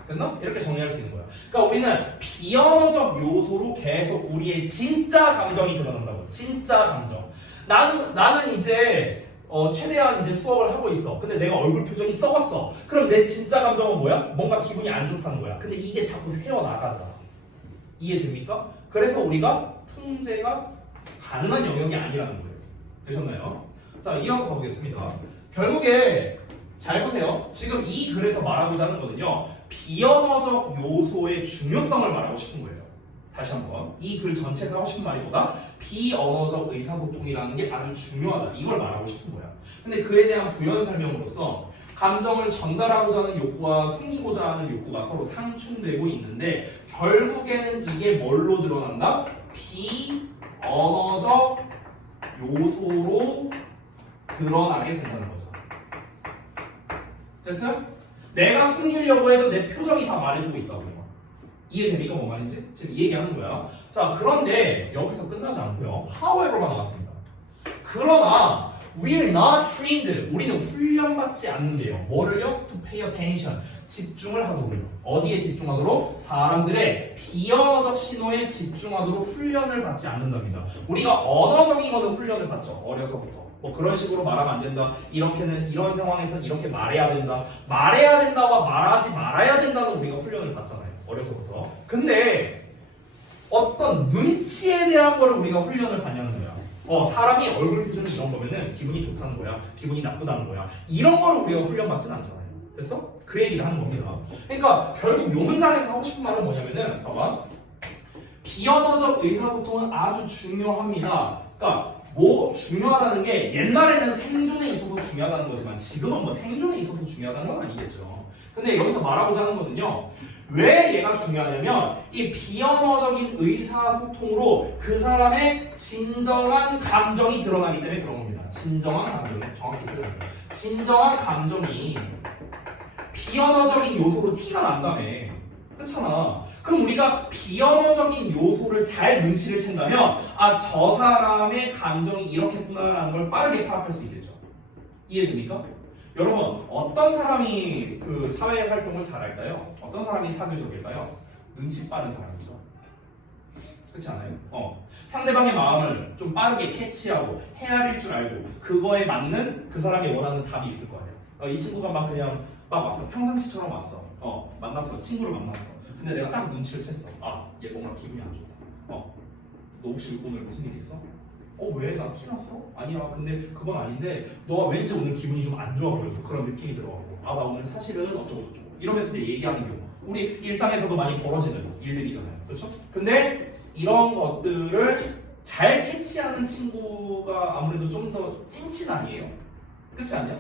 됐나? 이렇게 정리할 수 있는 거야. 그러니까 우리는 비언어적 요소로 계속 우리의 진짜 감정이 드러난다고. 진짜 감정. 나는 이제 최대한 이제 수업을 하고 있어. 근데 내가 얼굴 표정이 썩었어. 그럼 내 진짜 감정은 뭐야? 뭔가 기분이 안 좋다는 거야. 근데 이게 자꾸 새어나가잖아. 이해됩니까? 그래서 우리가 통제가 가능한 영역이 아니라는 거예요. 되셨나요? 자, 이어서 가보겠습니다. 결국에 잘 보세요. 지금 이 글에서 말하고자 하는 거는요. 비언어적 요소의 중요성을 말하고 싶은 거예요. 다시 한번 이 글 전체에서 하고 싶은 말이 뭐다? 비언어적 의사소통이라는 게 아주 중요하다. 이걸 말하고 싶은 거야. 근데 그에 대한 부연 설명으로서 감정을 전달하고자 하는 욕구와 숨기고자 하는 욕구가 서로 상충되고 있는데 결국에는 이게 뭘로 드러난다? 비언어적 요소로 드러나게 된다는 거죠. 됐어요? 내가 숨기려고 해도 내 표정이 다 말해주고 있다고요. 이해됩니까? 뭔 말인지? 지금 이 얘기하는 거야. 자, 그런데 여기서 끝나지 않고요. however가 나왔습니다. 그러나 we're not trained. 우리는 훈련받지 않는데요. 뭐를요? to pay attention. 집중을 하도록요. 어디에 집중하도록? 사람들의 비언어적 신호에 집중하도록 훈련을 받지 않는답니다. 우리가 언어적인 거는 훈련을 받죠. 어려서부터. 뭐 그런 식으로 말하면 안 된다. 이렇게는 이런 상황에서 이렇게 말해야 된다. 말해야 된다와 말하지 말아야 된다는 우리가 훈련을 받잖아요. 어려서부터. 근데 어떤 눈치에 대한 거를 우리가 훈련을 받냐는 거야. 사람이 얼굴 표정이 이런 거면은 기분이 좋다는 거야. 기분이 나쁘다는 거야. 이런 거를 우리가 훈련받진 않잖아요. 됐어? 그 얘기를 하는 겁니다. 그러니까 결국 요 문장에서 하고 싶은 말은 뭐냐면은 봐봐. 비언어적 의사소통은 아주 중요합니다. 그러니까 뭐 중요하다는 게 옛날에는 생존에 있어서 중요하다는 거지만 지금은 뭐 생존에 있어서 중요하다는 건 아니겠죠. 근데 여기서 말하고자 하는 거는요. 왜 얘가 중요하냐면 이 비언어적인 의사소통으로 그 사람의 진정한 감정이 드러나기 때문에 그런 겁니다. 진정한 감정이 정확히 써야 돼요. 진정한 감정이 비언어적인 요소로 티가 난다며. 그렇잖아. 그럼 우리가 비언어적인 요소를 잘 눈치를 챈다면 저 사람의 감정이 이렇겠구나라는 걸 빠르게 파악할 수 있겠죠. 이해됩니까? 여러분 어떤 사람이 그 사회 활동을 잘할까요? 어떤 사람이 사교적일까요? 눈치 빠른 사람이죠. 그렇지 않아요? 상대방의 마음을 좀 빠르게 캐치하고 헤아릴 줄 알고 그거에 맞는 그 사람이 원하는 답이 있을 거 아니에요. 이 친구가 막 그냥 막 왔어. 평상시처럼 왔어. 만났어. 친구를 만났어. 근데 내가 딱 눈치를 챘어. 얘 뭔가 기분이 안 좋다. 너 혹시 오늘 무슨 일 있어? 왜? 나 티났어? 아니야. 근데 그건 아닌데 너가 왠지 오늘 기분이 좀 안 좋아 보여서 그런 느낌이 들어가고 나 오늘 사실은 어쩌고저쩌고 이러면서 이제 얘기하는 경우 우리 일상에서도 많이 벌어지는 일들이잖아요. 그렇죠? 근데 이런 것들을 잘 캐치하는 친구가 아무래도 좀 더 찐친 아니에요? 그렇지 않냐?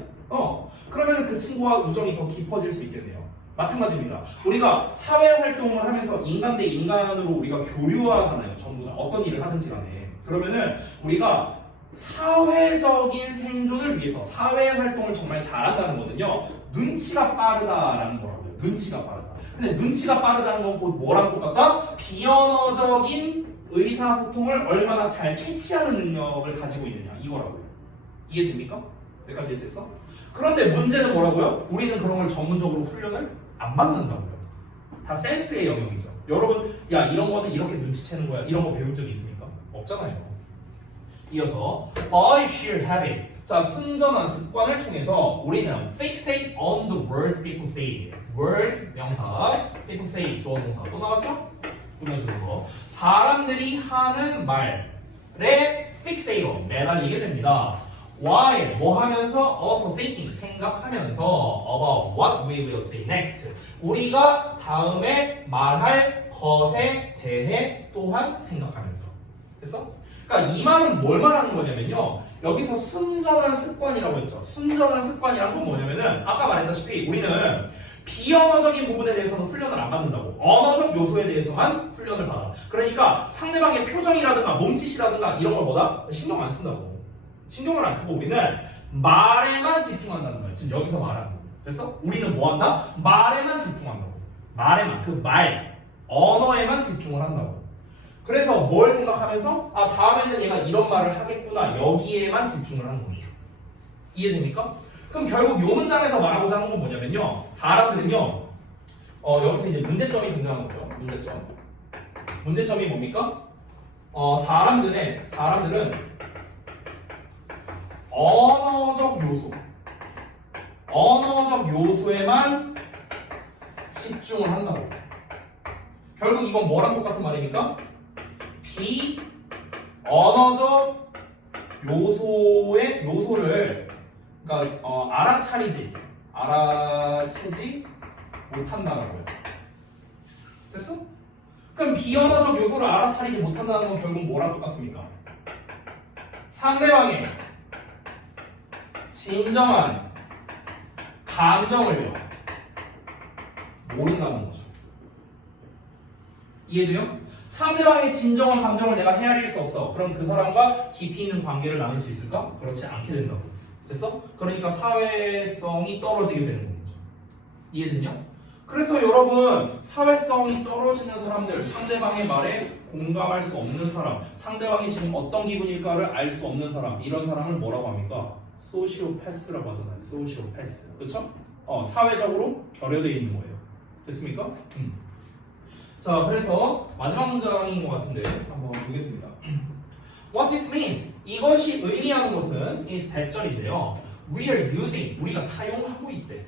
그러면 그 친구와 우정이 더 깊어질 수 있겠네요. 마찬가지입니다. 우리가 사회활동을 하면서 인간 대 인간으로 우리가 교류하잖아요. 전부 다 어떤 일을 하든지 간에. 그러면은 우리가 사회적인 생존을 위해서 사회활동을 정말 잘한다는 거는요. 눈치가 빠르다라는 거라고요. 눈치가 빠르다. 근데 눈치가 빠르다는 건 곧 뭐랑 똑같다? 비언어적인 의사소통을 얼마나 잘 캐치하는 능력을 가지고 있느냐 이거라고요. 이해됩니까? 여기까지 이해됐어? 그런데 문제는 뭐라고요? 우리는 그런 걸 전문적으로 훈련을 안 받는다고요. 다 센스의 영역이죠. 여러분, 이런 거는 이렇게 눈치채는 거야. 이런 거 배운 적 있습니까? 없잖아요. 이어서 by sheer habit. 자, 순전한 습관을 통해서 우리는 fixate on the words people say. words 명사, people say 주어 동사 또 나왔죠? 꾸며주는 거. 사람들이 하는 말에 fixate로 매달리게 됩니다. While 뭐 하면서 also thinking 생각하면서 about what we will say next 우리가 다음에 말할 것에 대해 또한 생각하면서 됐어? 그러니까 이 말은 뭘 말하는 거냐면요 여기서 순전한 습관이라고 했죠. 순전한 습관이란 건 뭐냐면은 아까 말했다시피 우리는 비언어적인 부분에 대해서는 훈련을 안 받는다고 언어적 요소에 대해서만 훈련을 받아. 그러니까 상대방의 표정이라든가 몸짓이라든가 이런 걸 뭐다? 신경 안 쓴다고. 신경을 안 쓰고 우리는 말에만 집중한다는 거야. 지금 여기서 말하는 거. 그래서 우리는 뭐 한다? 말에만 집중한다고. 말에만. 그 말, 언어에만 집중을 한다고. 그래서 뭘 생각하면서 다음에는 얘가 이런 말을 하겠구나. 여기에만 집중을 하는 거죠. 이해됩니까? 그럼 결국 요 문장에서 말하고자 하는 건 뭐냐면요. 사람들은요. 여기서 이제 문제점이 등장하는 거죠. 문제점이 뭡니까? 사람들은 언어적 요소에만 집중을 한다고. 결국 이건 뭐랑 똑같은 말입니까? 비언어적 요소를 그러니까 알아차리지 알아채지 못한다라고요. 됐어? 그럼 비언어적 요소를 알아차리지 못한다는 건 결국 뭐랑 똑같습니까? 상대방의 진정한 감정을요 모른다는 거죠. 이해돼요? 상대방의 진정한 감정을 내가 헤아릴 수 없어. 그럼 그 사람과 깊이 있는 관계를 나눌 수 있을까? 그렇지 않게 된다고. 됐어? 그러니까 사회성이 떨어지게 되는 거죠. 이해됐냐? 그래서 여러분 사회성이 떨어지는 사람들, 상대방의 말에 공감할 수 없는 사람, 상대방이 지금 어떤 기분일까를 알 수 없는 사람, 이런 사람을 뭐라고 합니까? 소시오패스라고 하잖아요. 소시오패스. 그렇죠? 사회적으로 결여되어 있는 거예요. 됐습니까? 자, 그래서 마지막 문장인 것 같은데 한번 보겠습니다. What this means? 이것이 의미하는 것은 is 대절인데요. We are using, 우리가 사용하고 있대.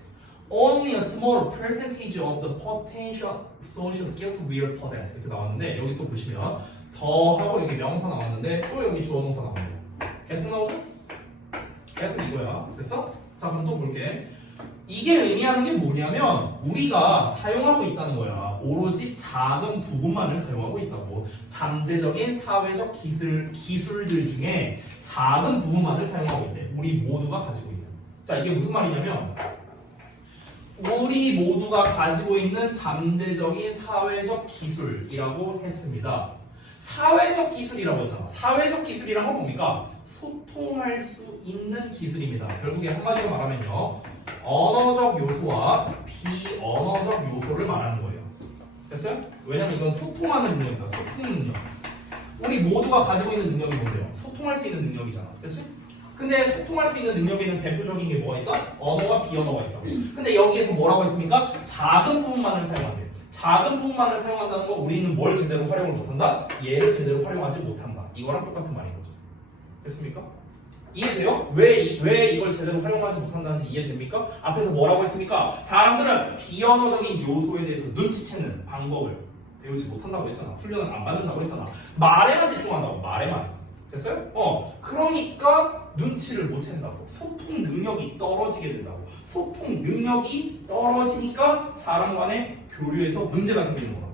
Only a small percentage of the potential social skills we possess. 이렇게 나왔는데 여기 또 보시면 더 하고 여기 명사 나왔는데 또 여기 주어 동사 나오네요. 계속 나오죠? 계속 이거야. 됐어? 자, 그럼 또 볼게. 이게 의미하는 게 뭐냐면 우리가 사용하고 있다는 거야. 오로지 작은 부분만을 사용하고 있다고. 잠재적인 사회적 기술들 중에 작은 부분만을 사용하고 있대. 우리 모두가 가지고 있는. 자, 이게 무슨 말이냐면 우리 모두가 가지고 있는 잠재적인 사회적 기술이라고 했습니다. 사회적 기술이라고 했잖아. 사회적 기술이란 건 뭡니까? 소통할 수 있는 기술입니다. 결국에 한마디로 말하면요. 언어적 요소와 비언어적 요소를 말하는 거예요. 됐어요? 왜냐면 이건 소통하는 능력이다. 소통 능력. 우리 모두가 가지고 있는 능력이 뭔데요? 소통할 수 있는 능력이잖아. 그렇지? 근데 소통할 수 있는 능력에는 대표적인 게 뭐가 있다? 언어와 비언어가 있다고. 근데 여기에서 뭐라고 했습니까? 작은 부분만을 사용한대. 작은 부분만을 사용한다는 거 우리는 뭘 제대로 활용을 못한다? 얘를 제대로 활용하지 못한다. 이거랑 똑같은 말인 거죠. 됐습니까? 이해돼요? 왜 이걸 제대로 활용하지 못한다는지 이해됩니까? 앞에서 뭐라고 했습니까? 사람들은 비언어적인 요소에 대해서 눈치채는 방법을 배우지 못한다고 했잖아. 훈련을 안 받는다고 했잖아. 말에만 집중한다고. 말에만. 됐어요? 그러니까 눈치를 못 챈다고. 소통 능력이 떨어지게 된다고. 소통 능력이 떨어지니까 사람 간의 교류에서 문제가 생기는 거라고.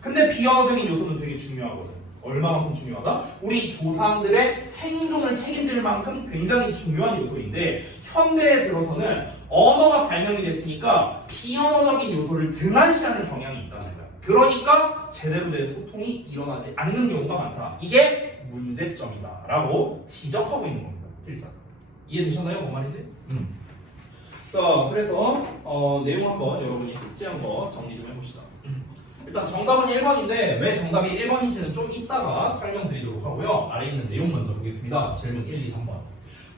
근데 비언어적인 요소는 되게 중요하거든. 얼마만큼 중요하다? 우리 조상들의 생존을 책임질 만큼 굉장히 중요한 요소인데 현대에 들어서는 언어가 발명이 됐으니까 비언어적인 요소를 등한시하는 경향이 있다는 거야. 그러니까 제대로 된 소통이 일어나지 않는 경우가 많다. 이게 문제점이다 라고 지적하고 있는 겁니다. 1장. 이해되셨나요? 뭔 말인지? 자, 그래서 내용 한번 여러분이 숙지한 거 정리 좀 해봅시다. 일단 정답은 1번인데 왜 정답이 1번인지는 좀 이따가 설명드리도록 하고요. 아래 있는 내용 먼저 보겠습니다. 질문 1, 2, 3번.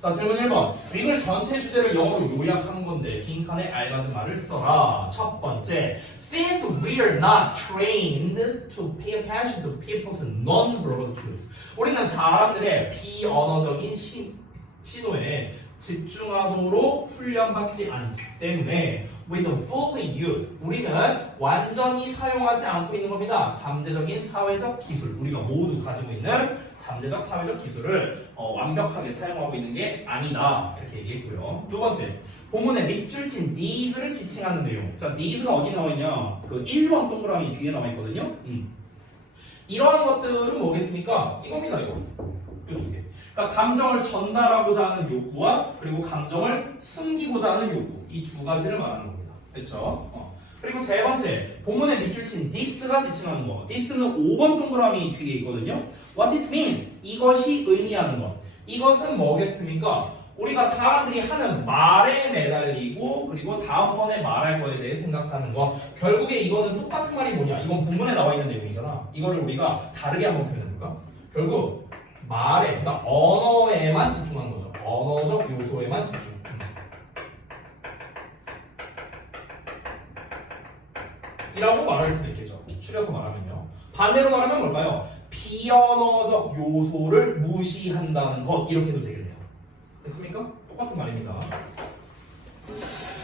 자, 질문 1번. 이걸 전체 주제를 영어로 요약한 건데 빈칸에 알맞은 말을 써라. 첫 번째, since we are not trained to pay attention to people's non-verbal cues. 우리는 사람들의 비언어적인 신호에 집중하도록 훈련받지 않기 때문에 we don't fully use. 우리는 완전히 사용하지 않고 있는 겁니다. 잠재적인 사회적 기술. 우리가 모두 가지고 있는 잠재적 사회적 기술을 완벽하게 사용하고 있는 게 아니다. 이렇게 얘기했고요. 두 번째, 본문에 밑줄 친 needs를 지칭하는 내용. 자, needs가 어디 나와 있냐? 그 1번 동그라미 뒤에 나와 있거든요. 이러한 것들은 뭐겠습니까? 이겁니다, 이거. 이 두 개. 그러니까 감정을 전달하고자 하는 욕구와 그리고 감정을 숨기고자 하는 욕구. 이 두 가지를 말하는 겁니다. 그렇죠? 그리고 세 번째, 본문에 밑줄 친 this가 지칭하는 거. this는 5번 동그라미 뒤에 있거든요. What this means? 이것이 의미하는 것. 이것은 뭐겠습니까? 우리가 사람들이 하는 말에 매달리고 그리고 다음번에 말할 거에 대해 생각하는 거. 결국에 이거는 똑같은 말이 뭐냐? 이건 본문에 나와 있는 내용이잖아. 이거를 우리가 다르게 한번 표현해볼까? 결국 말에, 그러니까 언어에만 집중하는 거죠. 언어적 요소에만 집중. 이라고 말할 수도 있겠죠. 추려서 말하면요. 반대로 말하면 뭘까요? 비언어적 요소를 무시한다는 것. 이렇게 해도 되겠네요. 됐습니까? 똑같은 말입니다.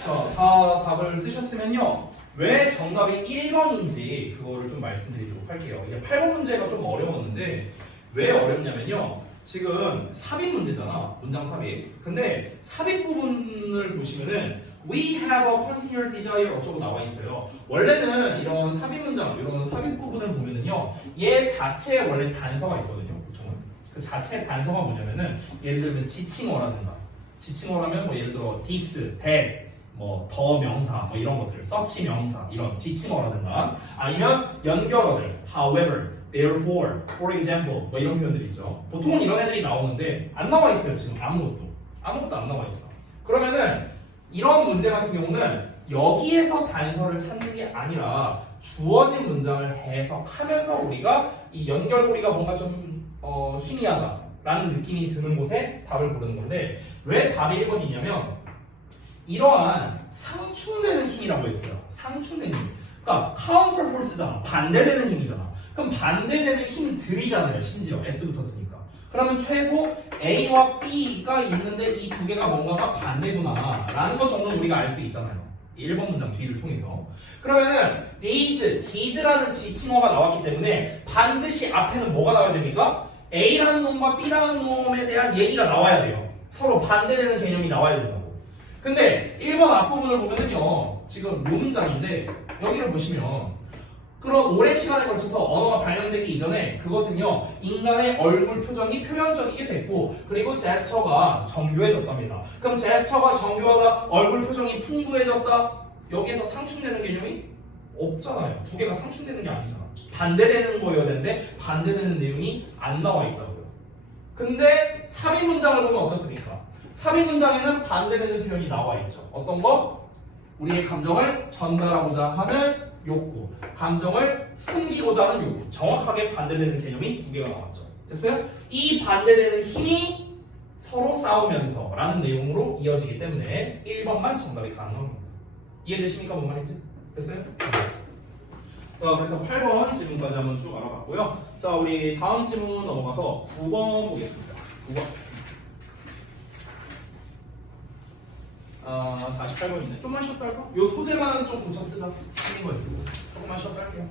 자, 다 답을 쓰셨으면요. 왜 정답이 1번인지 그거를 좀 말씀드리도록 할게요. 이게 8번 문제가 좀 어려웠는데 왜 어렵냐면요. 지금 삽입 문제잖아. 문장 삽입. 근데 삽입 부분을 보시면은 we have a particular desire 어쩌고 나와 있어요. 원래는 이런 삽입 문장, 이런 삽입 부분을 보면은요, 얘 자체에 원래 단서가 있거든요. 보통은 그 자체 단서가 뭐냐면은 예를 들면 지칭어라든가, 지칭어라면 뭐 예를 들어 this, that, 뭐 더 명사, 뭐 이런 것들, 서치 명사 이런 지칭어라든가, 아니면 연결어들, however, therefore, for example, 뭐 이런 표현들이 있죠. 보통은 이런 애들이 나오는데 안 나와 있어요. 지금 아무것도 안 나와 있어. 그러면은 이런 문제 같은 경우는 여기에서 단서를 찾는 게 아니라 주어진 문장을 해석하면서 우리가 이 연결고리가 뭔가 좀 희미하다라는 느낌이 드는 곳에 답을 고르는 건데, 왜 답이 1번이냐면 이러한 상충되는 힘이라고 했어요. 상충되는 힘. 그러니까 counter force잖아. 반대되는 힘이잖아. 그럼 반대되는 힘들이잖아요. 심지어 S 붙었으니까. 그러면 최소 A와 B가 있는데 이 두 개가 뭔가가 반대구나 라는 것 정도는 우리가 알 수 있잖아요. 1번 문장 뒤를 통해서. 그러면은 these라는 지칭어가 나왔기 때문에 반드시 앞에는 뭐가 나와야 됩니까? A라는 놈과 B라는 놈에 대한 얘기가 나와야 돼요. 서로 반대되는 개념이 나와야 된다고. 근데 1번 앞부분을 보면은요, 지금 요 문장인데 여기를 보시면 그런 오랜 시간에 걸쳐서 언어가 발명되기 이전에 그것은요, 인간의 얼굴 표정이 표현적이게 됐고, 그리고 제스처가 정교해졌답니다. 그럼 제스처가 정교하다, 얼굴 표정이 풍부해졌다, 여기에서 상충되는 개념이 없잖아요. 두 개가 상충되는 게 아니잖아. 반대되는 거여야 되는데 반대되는 내용이 안 나와 있다고요. 근데 삽입 문장을 보면 어떻습니까? 삽입 문장에는 반대되는 표현이 나와 있죠. 어떤 거? 우리의 감정을 전달하고자 하는 욕구, 감정을 숨기고자 하는 욕구, 정확하게 반대되는 개념이 두 개가 나왔죠. 됐어요? 이 반대되는 힘이 서로 싸우면서 라는 내용으로 이어지기 때문에 1번만 정답이 가능한 겁니다. 이해되십니까? 뭔 말인지? 됐어요? 자, 그래서 8번 질문까지 한번 쭉 알아봤고요. 자, 우리 다음 질문 넘어가서 9번 보겠습니다. 9번. 48번이네. 좀만 쉬었다 할까? 요 소재만 좀 고쳐 쓰자. 생긴 거 있으고. 조금만 쉬었다 할게요.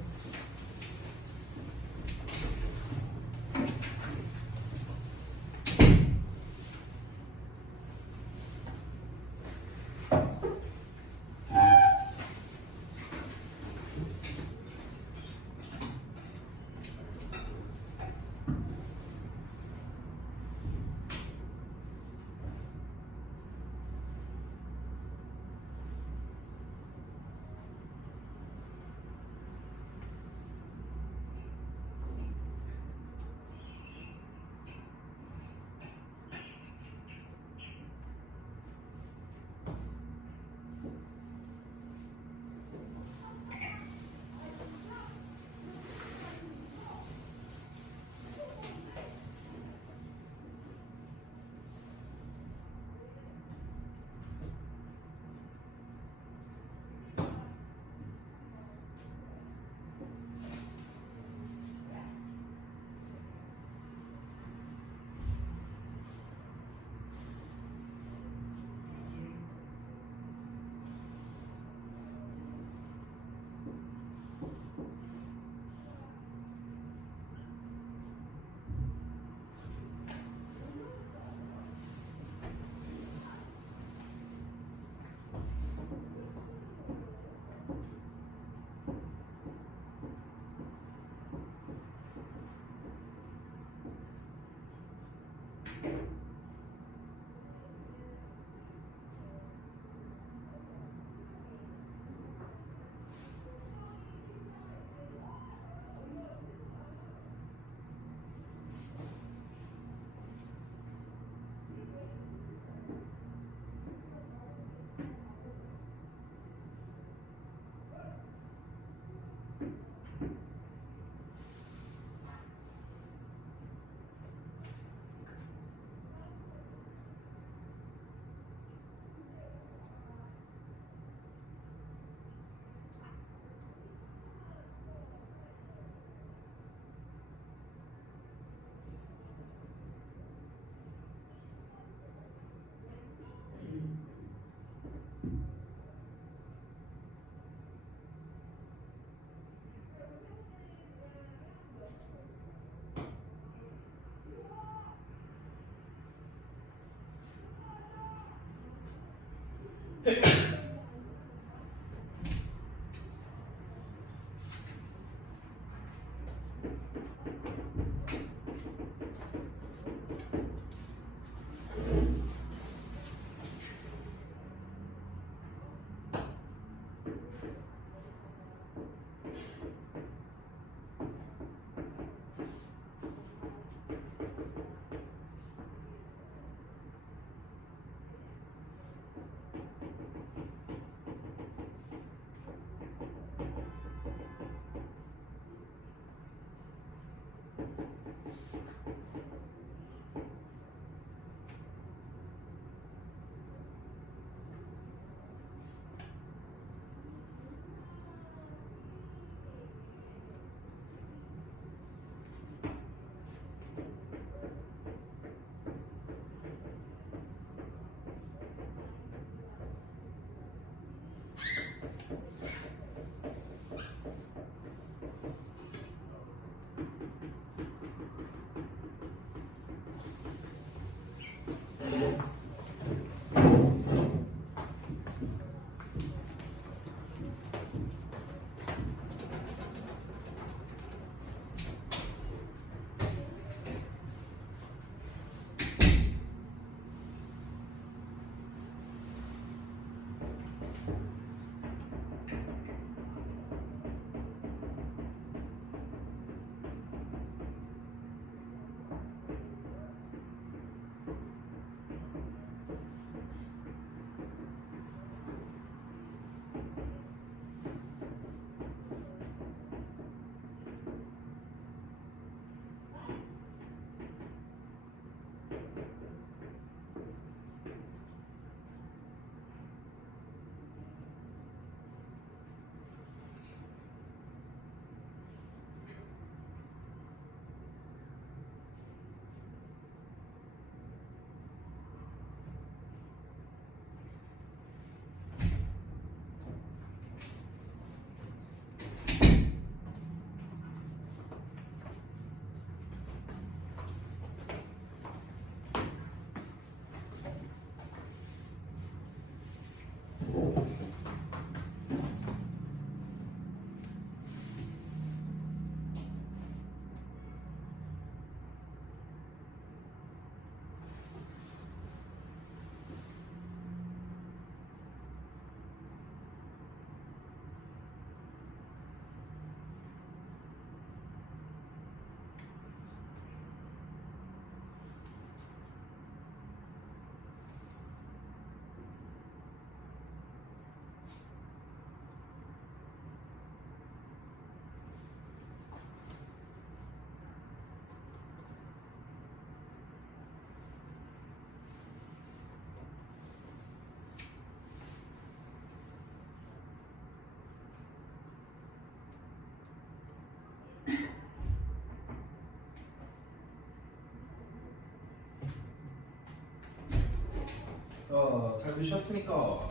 잘 드셨습니까?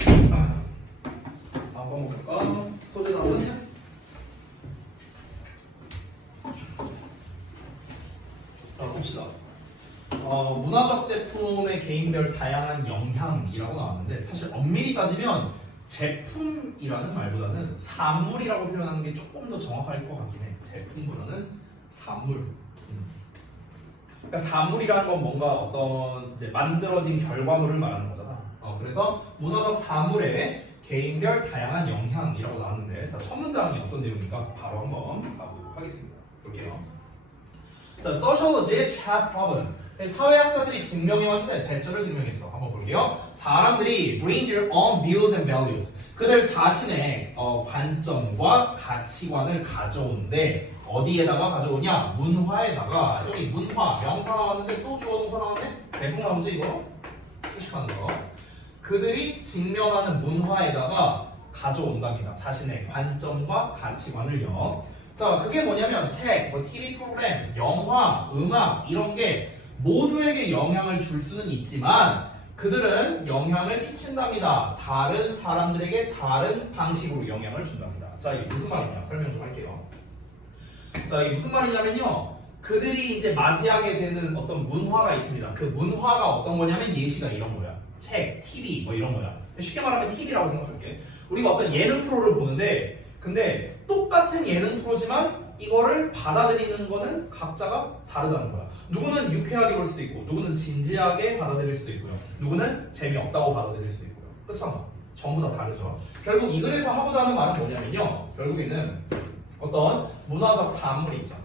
다음 거 볼까? 소주 나왔냐? 자, 봅시다. 문화적 제품의 개인별 다양한 영향이라고 나왔는데 사실 엄밀히 따지면 제품이라는 말보다는 산물이라고 표현하는 게 조금 더 정확할 것 같긴 해. 제품보다는 산물. 그러니까 산물이라는 건 뭔가 어떤 이제 만들어진 결과물을 말하는 거잖아. 그래서 문화적 산물의 개인별 다양한 영향이라고 나왔는데 자, 첫 문장이 어떤 내용인가 바로 한번 가보도록 하겠습니다. 볼게요. 자, sociologists have problem. 사회학자들이 증명해왔는데 대처를 증명했어. 한번 볼게요. 사람들이 bring their own views and values. 그들 자신의 관점과 가치관을 가져오는데 어디에다가 가져오냐? 문화에다가. 여기 문화 명사 나왔는데 또 주어 동사 나왔네? 계속 나오지 이거? 수식하는 거. 그들이 직면하는 문화에다가 가져온답니다. 자신의 관점과 가치관을요. 자, 그게 뭐냐면 책, TV 프로그램, 영화, 음악 이런 게 모두에게 영향을 줄 수는 있지만 그들은 영향을 끼친답니다. 다른 사람들에게 다른 방식으로 영향을 준답니다. 자, 이게 무슨 말이냐? 설명 좀 할게요. 자, 이게 무슨 말이냐면요. 그들이 이제 맞이하게 되는 어떤 문화가 있습니다. 그 문화가 어떤 거냐면 예시가 이런 거야. 책, TV 뭐 이런 거야. 쉽게 말하면 TV라고 생각할게. 우리가 어떤 예능 프로를 보는데 근데 똑같은 예능 프로지만 이거를 받아들이는 거는 각자가 다르다는 거야. 누구는 유쾌하게 볼 수도 있고 누구는 진지하게 받아들일 수도 있고요. 누구는 재미없다고 받아들일 수도 있고요. 그렇잖아. 전부 다 다르죠. 결국 이 글에서 하고자 하는 말은 뭐냐면요. 결국에는 어떤 문화적 산물이 있죠.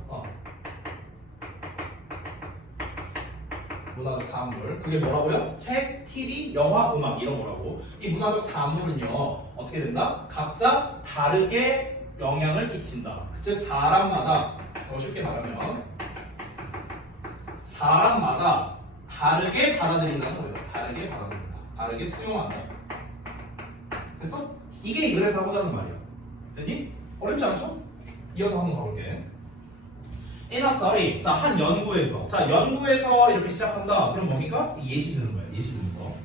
문화적 산물. 그게 뭐라고요? 책, TV, 영화, 음악 이런 거라고. 이 문화적 산물은요. 어떻게 된다? 각자 다르게 영향을 끼친다. 즉 사람마다 더 쉽게 말하면 사람마다 다르게 받아들인다는 거예요. 다르게 받아들인다. 다르게 수용한다. 됐어? 이게 이 글에서 하고자 하는 말이야. 됐니? 어렵지 않죠? 이어서 한번 가볼게. In a study. 자, 한 연구에서. 자, 연구에서 이렇게 시작한다. 그럼 뭡니까? 예시 드는 거야. 예시 드는 거.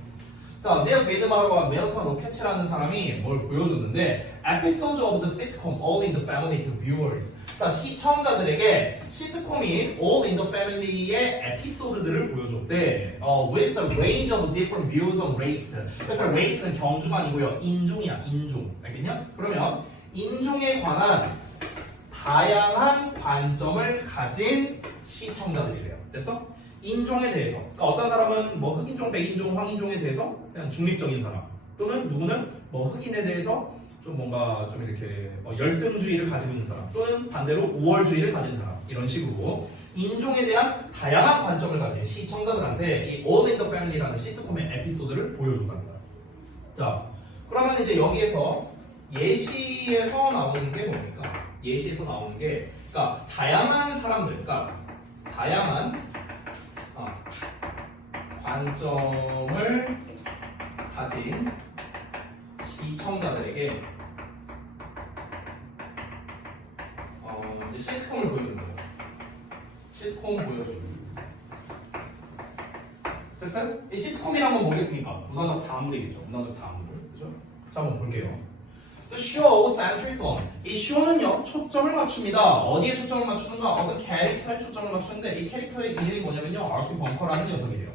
자, 네일 베드마르와 멜턴 로켓츠라는 사람이 뭘 보여줬는데 Episodes of the sitcom All in the Family to viewers. 자, 시청자들에게 시트콤인 All in the Family의 에피소드들을 보여줬대. With a range of different views on race. 그래서 race는 경주관이고요. 인종이야, 인종. 알겠냐? 그러면 인종에 관한 다양한 관점을 가진 시청자들이래요. 됐어? 인종에 대해서. 그러니까 어떤 사람은 뭐 흑인종, 백인종, 황인종에 대해서 그냥 중립적인 사람. 또는 누구는 뭐 흑인에 대해서 좀 뭔가 좀 이렇게 열등주의를 가지고 있는 사람. 또는 반대로 우월주의를 가진 사람. 이런 식으로 인종에 대한 다양한 관점을 가진 시청자들한테 이 All in the Family라는 시트콤의 에피소드를 보여줬답니다. 자, 그러면 이제 여기에서 예시에서 나오는 게 뭡니까? 예시에서 나오는 게, 그러니까 다양한 사람들, 그러니까 다양한 관점을 가진 시청자들에게 이제 시트콤을 보여주는 거예요. 시트콤 보여주는. 됐어요? 이 시트콤이란 건 뭐겠습니까? 문화적 사물이겠죠. 문화적 사물, 그렇죠? 자, 한번 볼게요. The show centers on. 이 show는요 초점을 맞춥니다. 어디에 초점을 맞추는가? 어떤 캐릭터에 초점을 맞추는데 이 캐릭터의 이름이 뭐냐면요 아키 벙커라는 녀석이래요.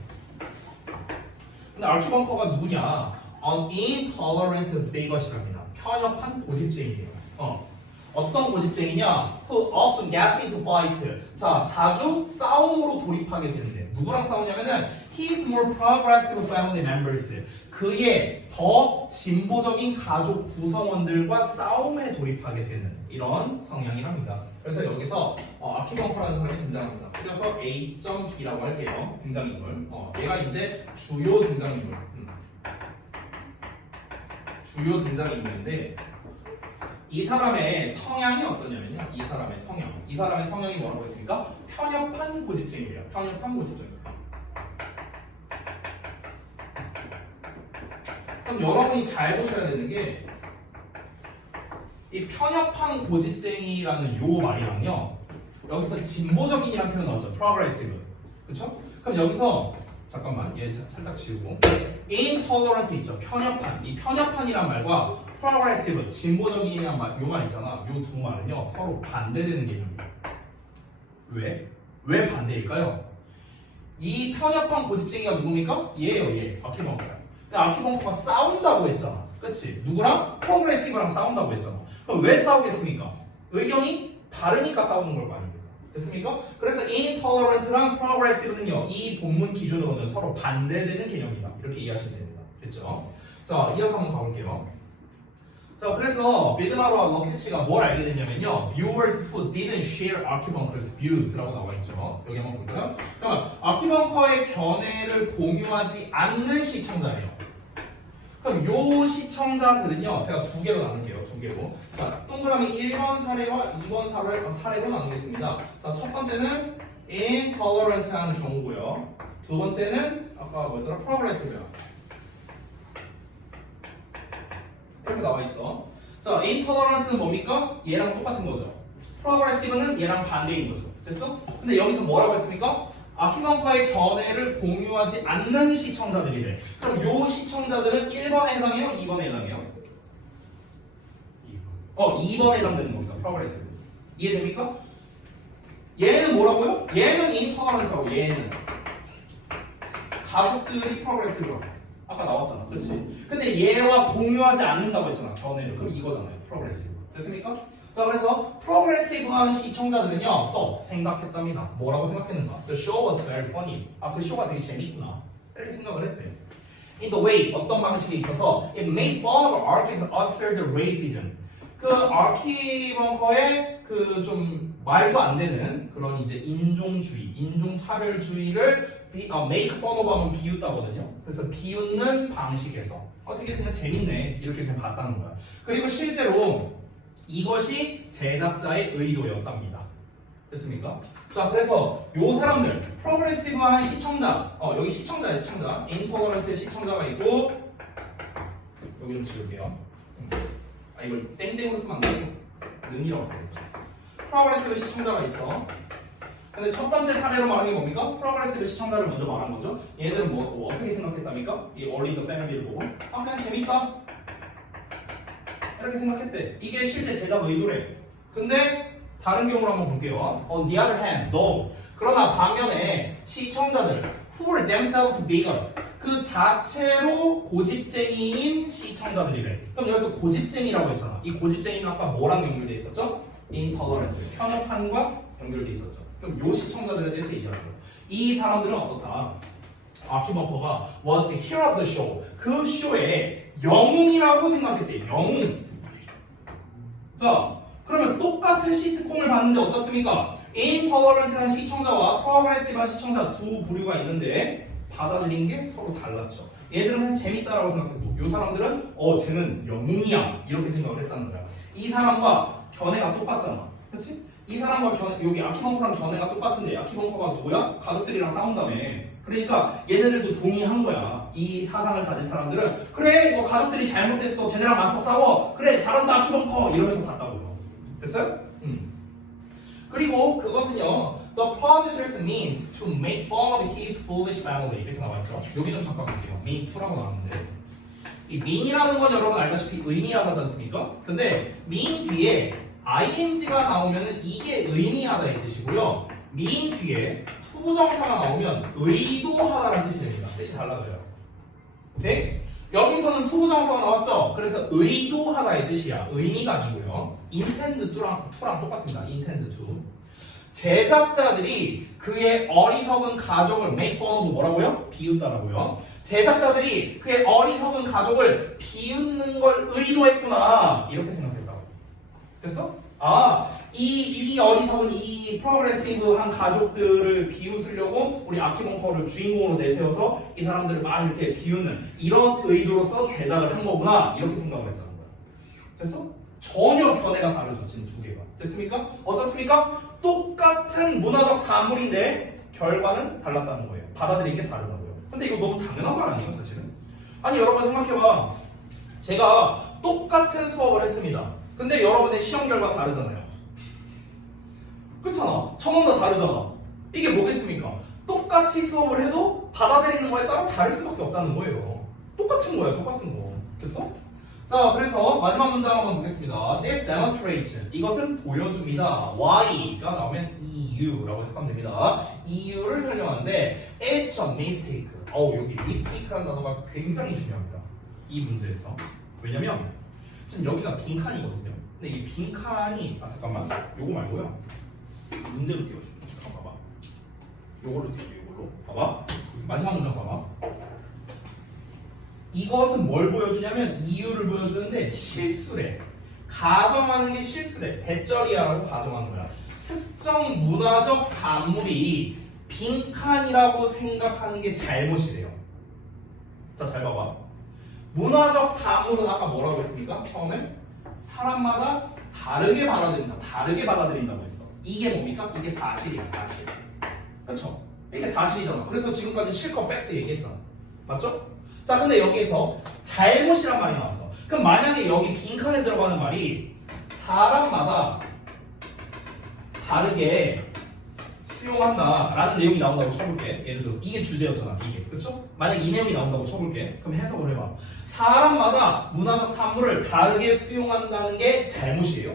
근데 아키 벙커가 누구냐? An intolerant bigot이랍니다. 편협한 고집쟁이에요. 어떤 고집쟁이냐? Who often gets into fight. 자, 자주 싸움으로 돌입하게 되는데 누구랑 싸우냐면은 his more progressive family members. 그의 더 진보적인 가족 구성원들과 싸움에 돌입하게 되는 이런 성향이랍니다. 그래서 여기서 아키 벙커라는 사람이 등장합니다. 그래서 A.B라고 할게요. 등장인물. 얘가 이제 주요 등장인물. 주요 등장인물인데 이 사람의 성향이 어떠냐면요. 이 사람의 성향이 뭐라고 했습니까? 편협한 고집쟁이래요. 편협한 고집쟁이. 그럼 여러분이 잘 보셔야 되는 게 이 편협한 고집쟁이라는 요 말이랑요 여기서 진보적인이라는 표현 나오죠. progressive. 그쵸? 그럼 여기서 잠깐만 얘 살짝 지우고 intolerant 있죠. 편협한. 이 편협한이란 말과 progressive 진보적이란 말, 요 말 있잖아. 요 두 말은요 서로 반대되는 개념이에요. 왜? 왜 반대일까요? 이 편협한 고집쟁이가 누굽니까? 얘예요, 얘. 아키벙커야. 근데 아키벙커가 싸운다고 했잖아. 그치? 누구랑? 프로그레시브랑 싸운다고 했잖아. 그럼 왜 싸우겠습니까? 의견이 다르니까 싸우는 걸 거 아닙니까? 됐습니까? 그래서 intolerant랑 progressive는요, 이 본문 기준으로는 서로 반대되는 개념이다. 이렇게 이해하시면 됩니다. 됐죠? 자, 이어서 한번 가볼게요. 자, 그래서 비드마로와 럭키치가 뭘 알게 됐냐면요, viewers who didn't share 아키벙커's views라고 나와 있죠. 여기 한번 볼까요? 그러면 아키벙커의 견해를 공유하지 않는 시청자예요. 그럼 요 시청자들은요, 제가 두 개로 나눌게요. 두 개로. 자, 동그라미 1번 사례와 2번 사례로 나누겠습니다. 자, 첫 번째는 intolerant한 경우고요. 두 번째는 아까 뭐였더라? progressive요. 이렇게 나와 있어. 자, intolerant는 뭡니까? 얘랑 똑같은 거죠. progressive는 얘랑 반대인 거죠. 됐어? 근데 여기서 뭐라고 했습니까? 아키벙커의 견해를 공유하지 않는 시청자들이래. 그럼 요 시청자들은 1번에 해당해요? 2번에 해당해요? 2번에 해당되는 겁니다. progressive. 이해됩니까? 얘는 뭐라고요? 얘는 intolerant하고 얘는 가족들이 progressive라고. 아까 나왔잖아. 그치? 근데 얘와 공유하지 않는다고 했잖아. 견해를. 그럼 이거잖아요. progressive. 됐습니까? 자, 그래서 progressive한 시청자들은요, 생각했답니다. 뭐라고 생각했는가? The show was very funny. 아, 그 쇼가 되게 재밌구나. 이렇게 생각을 했대. In the way, 어떤 방식에 있어서 it made fun of Arky's absurd racism. 그 아키벙커의 그 좀 말도 안 되는 그런 이제 인종주의, 인종차별주의를 make fun of 하면 비웃다거든요. 그래서 비웃는 방식에서 되게 그냥 재밌네 이렇게 그냥 봤다는 거야. 그리고 실제로 이것이 제작자의 의도였답니다. 됐습니까? 자, 그래서 요 사람들 프로그레시브한 시청자, 여기 시청자야, 시청자. 인터너런트 시청자가 있고 여기 좀 지울게요. 아, 이걸 땡땡으로 쓰면 안 되고 는이라고 써야겠다. 프로그레시브 시청자가 있어. 근데 첫 번째 사례로 말한 게 뭡니까? 프로그레시브 시청자를 먼저 말한 거죠. 얘들은 뭐 어떻게 생각했답니까? 이 Early in the Family를 보고 그냥 재밌다 이렇게 생각했대. 이게 실제 제작 의도래. 근데 다른 경우로 한번 볼게요. On the other hand, no. 그러나 반면에 시청자들 who are themselves bigots 그 자체로 고집쟁이인 시청자들이래. 그럼 여기서 고집쟁이라고 했잖아. 이 고집쟁이는 아까 뭐랑 연결돼 있었죠? intolerant, 편협함과 연결돼 있었죠. 그럼 요 시청자들에 대해서 얘기하는 거예요. 이 사람들은 어떻다? 아키벙커가 was the hero of the show. 그 쇼의 영웅이라고 생각했대. 영웅. 자, 그러면 똑같은 시트콤을 봤는데 어떻습니까? intolerant한 시청자와 progressive한 시청자 두 부류가 있는데 받아들인 게 서로 달랐죠. 얘들은 그냥 재밌다라고 생각했고 이 사람들은 쟤는 영웅이야 이렇게 생각을 했다는 거야. 이 사람과 견해가 똑같잖아. 그렇지? 이 사람과 여기 아키벙커랑 견해가 똑같은데 아키벙커가 누구야? 가족들이랑 싸운다며. 그러니까 얘네들도 동의한 거야. 이 사상을 가진 사람들은 그래 이거 가족들이 잘못됐어. 쟤네랑 맞서 싸워. 그래 잘한다 아키벙커 이러면서 봤다고요. 됐어요? 그리고 그것은요 The producers mean to make fun of his foolish family 이렇게 나와있죠. 여기 좀 잠깐 볼게요. mean to라고 나왔는데 이 mean이라는 건 여러분 알다시피 의미하다지 않습니까? 근데 mean 뒤에 ing가 나오면은 이게 의미하다의 뜻이고요. mean 뒤에 투부정사가 나오면 의도하다라는 뜻이 됩니다. 뜻이 달라져요. 오케이? 여기서는 투부정사가 나왔죠? 그래서 의도하다의 뜻이야. 의미가 아니고요. intend to랑 똑같습니다. intend to. 제작자들이 그의 어리석은 가족을 make fun of 뭐라고요? 비웃다라고요. 제작자들이 그의 어리석은 가족을 비웃는 걸 의도했구나. 이렇게 생각했다고. 됐어? 이 어리석은 이 프로그레시브한 가족들을 비웃으려고 우리 아키벙커를 주인공으로 내세워서 이 사람들을 막 이렇게 비웃는 이런 의도로서 제작을 한 거구나 이렇게 생각을 했다는 거야. 됐어? 전혀 견해가 다르죠. 지금 두 개가. 됐습니까? 어떻습니까? 똑같은 문화적 산물인데 결과는 달랐다는 거예요. 받아들인 게 다르다고요. 근데 이거 너무 당연한 말 아니에요, 사실은? 아니 여러분 생각해봐. 제가 똑같은 수업을 했습니다. 근데 여러분의 시험 결과 다르잖아요. 그렇잖아. 청원 다 다르잖아. 이게 뭐겠습니까? 똑같이 수업을 해도 받아들이는 거에 따라 다를 수밖에 없다는 거예요. 똑같은 거야, 똑같은 거. 됐어? 자, 그래서 마지막 문장 한번 보겠습니다. This demonstrates. 이것은 보여줍니다. Y가 나오면 EU라고 해석하면 됩니다. EU를 설명하는데 It's a mistake. 여기 mistake라는 단어가 굉장히 중요합니다. 이 문제에서. 왜냐면 지금 여기가 빈칸이거든요. 근데 이 빈칸이 잠깐만. 요거 말고요. 문제로 띄워줄게. 잠깐 봐봐. 요걸로 띄워줄게. 요걸로. 봐봐. 마지막 문장 봐봐. 이것은 뭘 보여주냐면 이유를 보여주는데 실수래. 가정하는 게 실수래. 대절이야라고 가정하는 거야. 특정 문화적 산물이 빈칸이라고 생각하는 게 잘못이래요. 자, 잘 봐봐. 문화적 산물은 아까 뭐라고 했습니까? 처음에 사람마다 다르게 받아들인다. 다르게 받아들인다고 했어. 이게 뭡니까? 이게 사실이야, 사실. 그렇죠? 이게 사실이잖아. 그래서 지금까지 실컷 팩트 얘기했잖아. 맞죠? 자, 근데 여기에서 잘못이란 말이 나왔어. 그럼 만약에 여기 빈칸에 들어가는 말이 사람마다 다르게 수용한다 라는 내용이 나온다고 쳐볼게. 예를 들어서 이게 주제였잖아, 이게. 그쵸? 만약 이 내용이 나온다고 쳐볼게. 그럼 해석을 해봐. 사람마다 문화적 산물을 다르게 수용한다는 게 잘못이에요?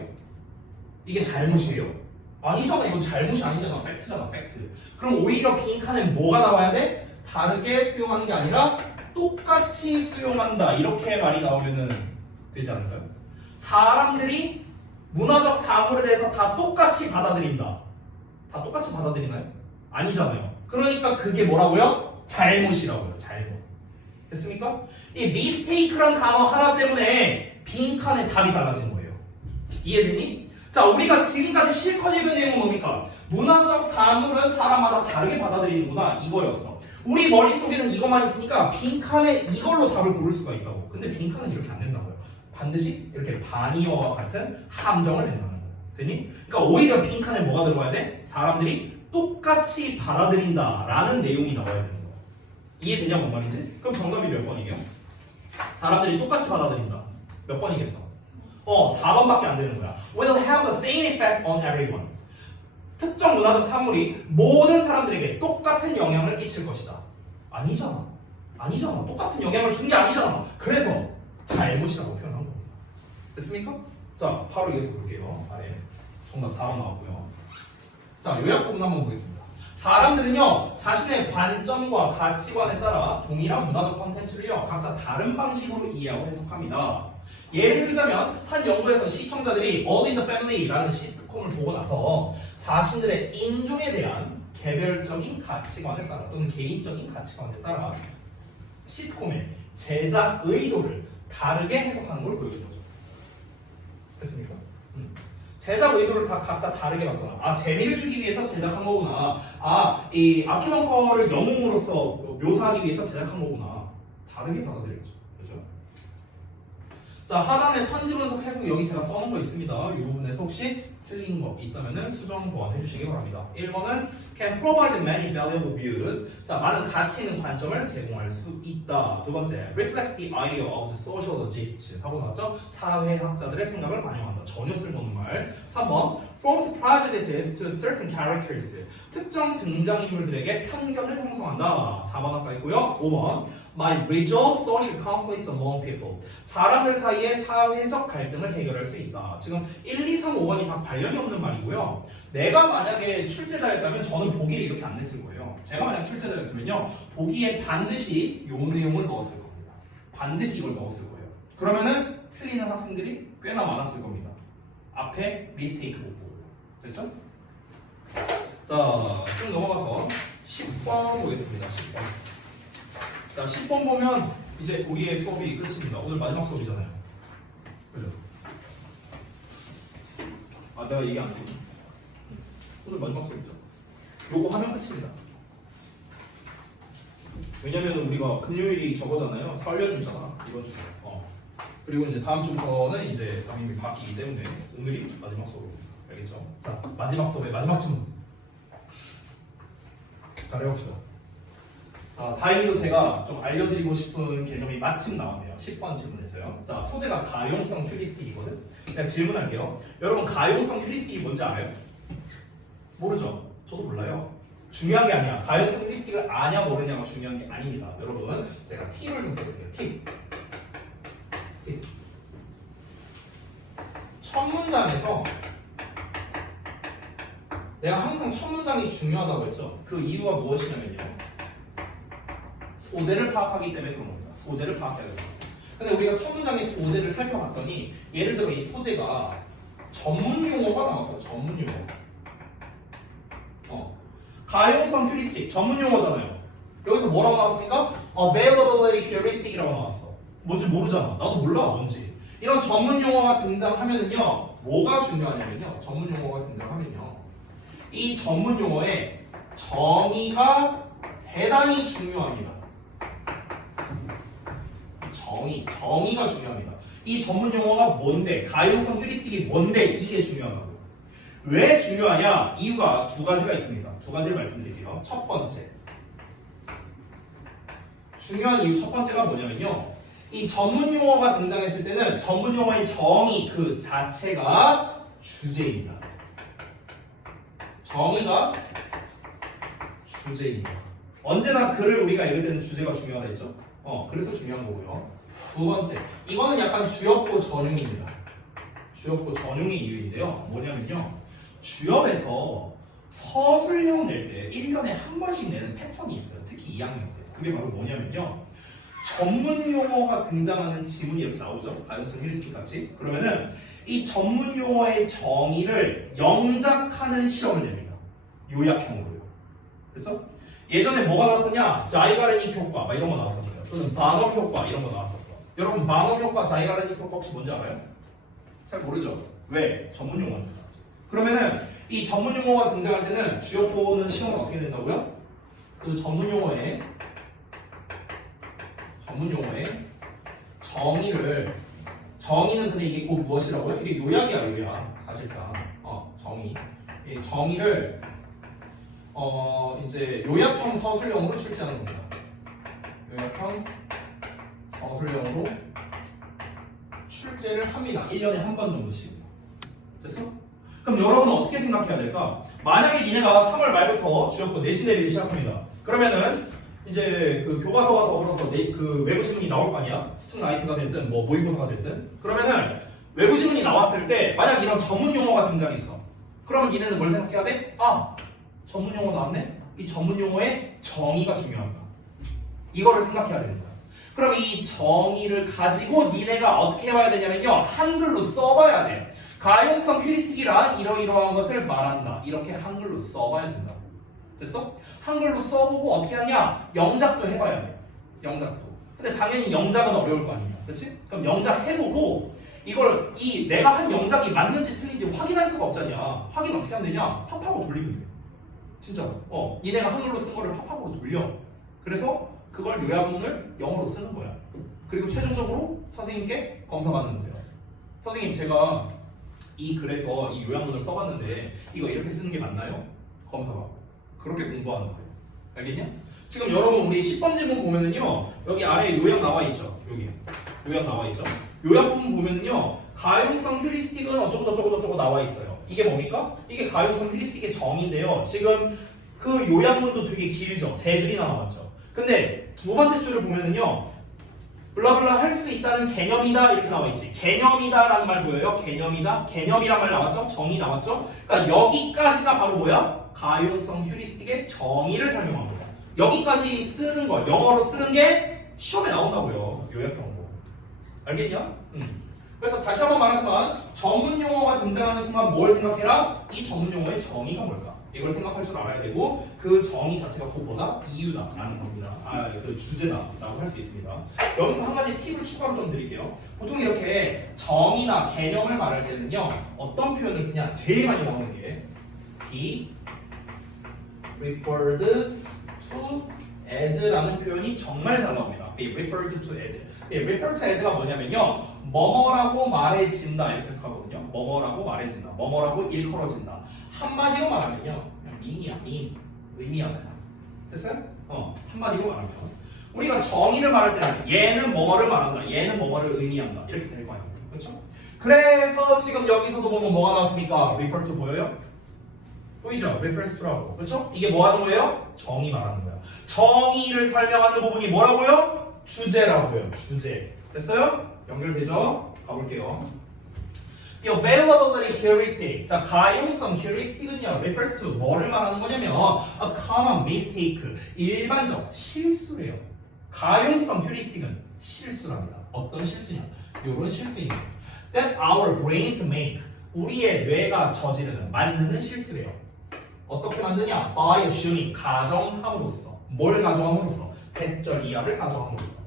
이게 잘못이에요? 아니잖아. 이건 잘못이 아니잖아. 팩트잖아, 팩트. 그럼 오히려 빈칸에 뭐가 나와야 돼? 다르게 수용하는 게 아니라 똑같이 수용한다. 이렇게 말이 나오면은 되지 않을까요? 사람들이 문화적 사물에 대해서 다 똑같이 받아들인다. 다 똑같이 받아들이나요? 아니잖아요. 그러니까 그게 뭐라고요? 잘못이라고요. 잘못. 됐습니까? 이 mistake란 단어 하나 때문에 빈칸의 답이 달라진 거예요. 이해되니? 자, 우리가 지금까지 실컷 읽은 내용은 뭡니까? 문화적 사물은 사람마다 다르게 받아들이는구나. 이거였어. 우리 머릿속에는 이것만 있으니까 빈칸에 이걸로 답을 고를 수가 있다고. 근데 빈칸은 이렇게 안 된다고요. 반드시 이렇게 반이어와 같은 함정을 낸다는 거예요. 되니? 그러니까 오히려 빈칸에 뭐가 들어가야 돼? 사람들이 똑같이 받아들인다라는 내용이 나와야 되는 거예요. 이해되냐 뭔 말인지? 그럼 정답이 몇 번이에요? 사람들이 똑같이 받아들인다. 몇 번이겠어? 4번밖에 안 되는 거야. Will have the same effect on everyone. 특정 문화적 산물이 모든 사람들에게 똑같은 영향을 끼칠 것이다. 아니잖아. 아니잖아. 똑같은 영향을 준 게 아니잖아. 그래서 잘못이라고 표현한 겁니다. 됐습니까? 자, 바로 이어서 볼게요. 아래 정답 4번 나왔고요. 자, 요약 부분 한번 보겠습니다. 사람들은요, 자신의 관점과 가치관에 따라 동일한 문화적 콘텐츠를요, 각자 다른 방식으로 이해하고 해석합니다. 예를 들자면 한 연구에서 시청자들이 All in the Family라는 시트콤을 보고 나서 자신들의 인종에 대한 개별적인 가치관에 따라 또는 개인적인 가치관에 따라 시트콤의 제작 의도를 다르게 해석하는 걸 보여준 거죠. 됐습니까? 제작 의도를 다 각자 다르게 봤잖아. 아, 재미를 주기 위해서 제작한 거구나. 아, 이 아키벙커를 영웅으로서 묘사하기 위해서 제작한 거구나. 다르게 받아들였죠. 그죠? 자, 하단에 선지 분석 해석 여기 제가 써놓은 거 있습니다. 이 부분에서 혹시 틀린 거 있다면 수정 보완해 주시기 바랍니다. 1번은 can provide many valuable views. 자, 많은 가치 있는 관점을 제공할 수 있다. 두 번째, reflects the idea of the sociologist 하고 나왔죠? 사회학자들의 생각을 반영한다. 전혀 쓸모없는 말. 3번, forms prejudices to certain characters. 특정 등장인물들에게 편견을 형성한다. 4번 아까 있고요. 5번, might resolve social conflicts among people. 사람들 사이의 사회적 갈등을 해결할 수 있다. 지금 1, 2, 3, 5번이 다 관련이 없는 말이고요. 내가 만약에 출제자였다면 저는 보기를 이렇게 안 냈을 거예요. 제가 만약 출제자였으면요, 보기에 반드시 이 내용을 넣었을 겁니다. 반드시 이걸 넣었을 거예요. 그러면은 틀리는 학생들이 꽤나 많았을 겁니다. 앞에 미스테이크 못 보고요. 됐죠? 자, 쭉 넘어가서 10번 보겠습니다. 10번. 자, 10번 보면 이제 우리의 수업이 끝입니다. 오늘 마지막 수업이잖아요. 그죠? 아, 내가 얘기 안 했어. 오늘 마지막 수업이죠. 요거 하면 끝입니다. 왜냐면 우리가 금요일이 저거잖아요. 설 연휴잖아. 이번 주에. 그리고 이제 다음 주부터는 이제 담임이 바뀌기 때문에 오늘이 마지막 수업입니다. 알겠죠? 자, 마지막 수업의 마지막 질문. 잘해봅시다. 자, 다행히도 제가 좀 알려드리고 싶은 개념이 마침 나왔네요. 10번 질문에서요. 자, 소재가 가용성 휴리스틱이거든. 그냥 질문할게요. 여러분, 가용성 휴리스틱이 뭔지 알아요? 모르죠? 저도 몰라요. 중요한 게 아니야. 가용성 휴리스틱을 아냐 모르냐가 중요한 게 아닙니다. 여러분, 제가 팁을 좀 써볼게요. 팁. 첫 문장에서 내가 항상 첫 문장이 중요하다고 했죠. 그 이유가 무엇이냐면요. 소재를 파악하기 때문에 그런 겁니다. 소재를 파악해야 됩니다. 근데 우리가 첫 문장의 소재를 살펴봤더니 예를 들어 이 소재가 전문 용어가 나왔어요. 전문 용어. 가용성 휴리스틱 전문 용어잖아요. 여기서 뭐라고 나왔습니까? Availability heuristic이라고 나왔어. 뭔지 모르잖아. 나도 몰라 뭔지. 이런 전문 용어가 등장하면은요, 뭐가 중요하냐면요. 전문 용어가 등장하면요, 이 전문 용어의 정의가 대단히 중요합니다. 정의가 중요합니다. 이 전문 용어가 뭔데, 가용성 휴리스틱이 뭔데, 이게 중요하다고. 왜 중요하냐? 이유가 두 가지가 있습니다. 두 가지를 말씀드릴게요. 첫 번째, 중요한 이유 첫 번째가 뭐냐면요, 이 전문 용어가 등장했을 때는 전문 용어의 정의 그 자체가 주제입니다. 정의가 주제입니다. 언제나 글을 우리가 읽을 때는 주제가 중요하다 했죠. 그래서 중요한 거고요. 두 번째, 이거는 약간 주역보 전용입니다. 주역보 전용의 이유인데요. 뭐냐면요, 주역에서 서술형 낼 때 1년에 한 번씩 내는 패턴이 있어요. 특히 2학년 때. 그게 바로 뭐냐면요, 전문 용어가 등장하는 지문이 이렇게 나오죠. 가용성 휴리스틱 같이. 그러면은 이 전문 용어의 정의를 영작하는 시험을 냅니다. 요약형으로요. 그래서 예전에 뭐가 나왔었냐? 자이가르닉 효과 막 이런 거 나왔었어요. 또는 반업 효과 이런 거 나왔었어. 여러분, 반업 효과, 자이가르닉 효과 혹시 뭔지 알아요? 잘 모르죠? 왜? 전문 용어입니다. 그러면은 이 전문 용어가 등장할 때는 주역보는 시험은 어떻게 된다고요? 그 전문 용어의 정의는 근데 이게 곧 무엇이라고요? 이게 요약이야, 요약. 사실상 이 정의를 이제 요약형 서술형으로 출제하는 겁니다. 요약형 서술형으로 출제를 합니다. 1년에 한 번 정도씩. 됐어? 그럼 여러분은 어떻게 생각해야 될까? 만약에 니네가 3월 말부터 주역보 내신 내리기 시작합니다. 그러면은 이제 그 교과서와 더불어서 그 외부 지문이 나올 거 아니야? 스툭라이트가 됐든 뭐 모의고사가 됐든. 그러면은 외부 지문이 나왔을 때 만약 이런 전문 용어가 등장했어. 그러면 니네는 뭘 생각해야 돼? 아, 전문 용어 나왔네? 이 전문 용어의 정의가 중요하다. 이거를 생각해야 됩니다. 그럼 이 정의를 가지고 니네가 어떻게 해봐야 되냐면요, 한글로 써봐야 돼. 가용성 휴리스틱이란 이러이러한 것을 말한다. 이렇게 한글로 써봐야 된다. 됐어? 한글로 써보고 어떻게 하냐? 영작도 해봐야 돼. 영작도. 근데 당연히 영작은 어려울 거 아니냐. 그치? 그럼 영작 해보고 이걸 내가 한 영작이 맞는지 틀린지 확인할 수가 없잖냐. 확인 어떻게 하면 되냐? 팝하고 돌리면 돼. 진짜로. 니네가 한글로 쓴 거를 팝하고 돌려. 그래서 그걸 요약문을 영어로 쓰는 거야. 그리고 최종적으로 선생님께 검사받는 거예요. 선생님, 제가 이 글에서 이 요약문을 써봤는데 이거 이렇게 쓰는 게 맞나요? 검사받고. 그렇게 공부하는 거예요. 알겠냐? 지금 여러분 우리 10번 지문 보면은요, 여기 아래에 요약 나와 있죠. 여기 요약 나와 있죠. 요약 부분 보면은요, 가용성 휴리스틱은 어쩌고 나와 있어요. 이게 뭡니까? 이게 가용성 휴리스틱의 정의인데요. 지금 그 요약문도 되게 길죠. 3줄이나 나왔죠. 근데 두 번째 줄을 보면은요, 블라블라 할 수 있다는 개념이다 이렇게 나와 있지. 개념이다라는 말 보여요? 개념이다? 개념이란 말 나왔죠? 정의 나왔죠? 그러니까 여기까지가 바로 뭐야? 가용성 휴리스틱의 정의를 설명한 거야. 여기까지 쓰는 거, 영어로 쓰는 게 시험에 나온다고요. 요약형으로. 알겠냐? 그래서 다시 한번 말하지만 전문 용어가 등장하는 순간 뭘 생각해라? 이 전문 용어의 정의가 뭘까? 이걸 생각할 줄 알아야 되고, 그 정의 자체가 곧 뭐다? 이유다라는 겁니다. 그 주제다라고 할 수 있습니다. 여기서 한 가지 팁을 추가로 좀 드릴게요. 보통 이렇게 정의나 개념을 말할 때는요, 어떤 표현을 쓰냐? 제일 많이 나오는 게 be referred to as라는 표현이 정말 잘 나옵니다. be referred to as. refer to as가 뭐냐면요, 뭐뭐라고 말해진다 이렇게 해석하거든요. 뭐뭐라고 말해진다, 뭐뭐라고 일컬어진다. 한마디로 말하면요, 그냥 mean이야, mean. 의미하다. 됐어요? 한마디로 말하면 우리가 정의를 말할 때는 얘는 뭐뭐를 말한다, 얘는 뭐뭐를 의미한다 이렇게 될 거 아니에요. 그렇죠? 그래서 지금 여기서도 보면 뭐가 나왔습니까? refer to 보여요? 보이죠? refers to라고. 그렇죠? 이게 뭐 하는 거예요? 정의 말하는 거야. 정의를 설명하는 부분이 뭐라고요? 주제라고요. 주제. 됐어요? 연결되죠? 가볼게요. The availability heuristic. 자, 가용성 heuristic은요, refers to 뭐를 말하는 거냐면 a common mistake. 일반적 실수래요. 가용성 heuristic은 실수랍니다. 어떤 실수냐? 요런 실수입니다. That our brains make. 우리의 뇌가 저지르는, 만드는 실수래요. 어떻게 만드냐? By assuming. 가정함으로써. 뭘 가정함으로써? 대절 이하를 가정함으로써.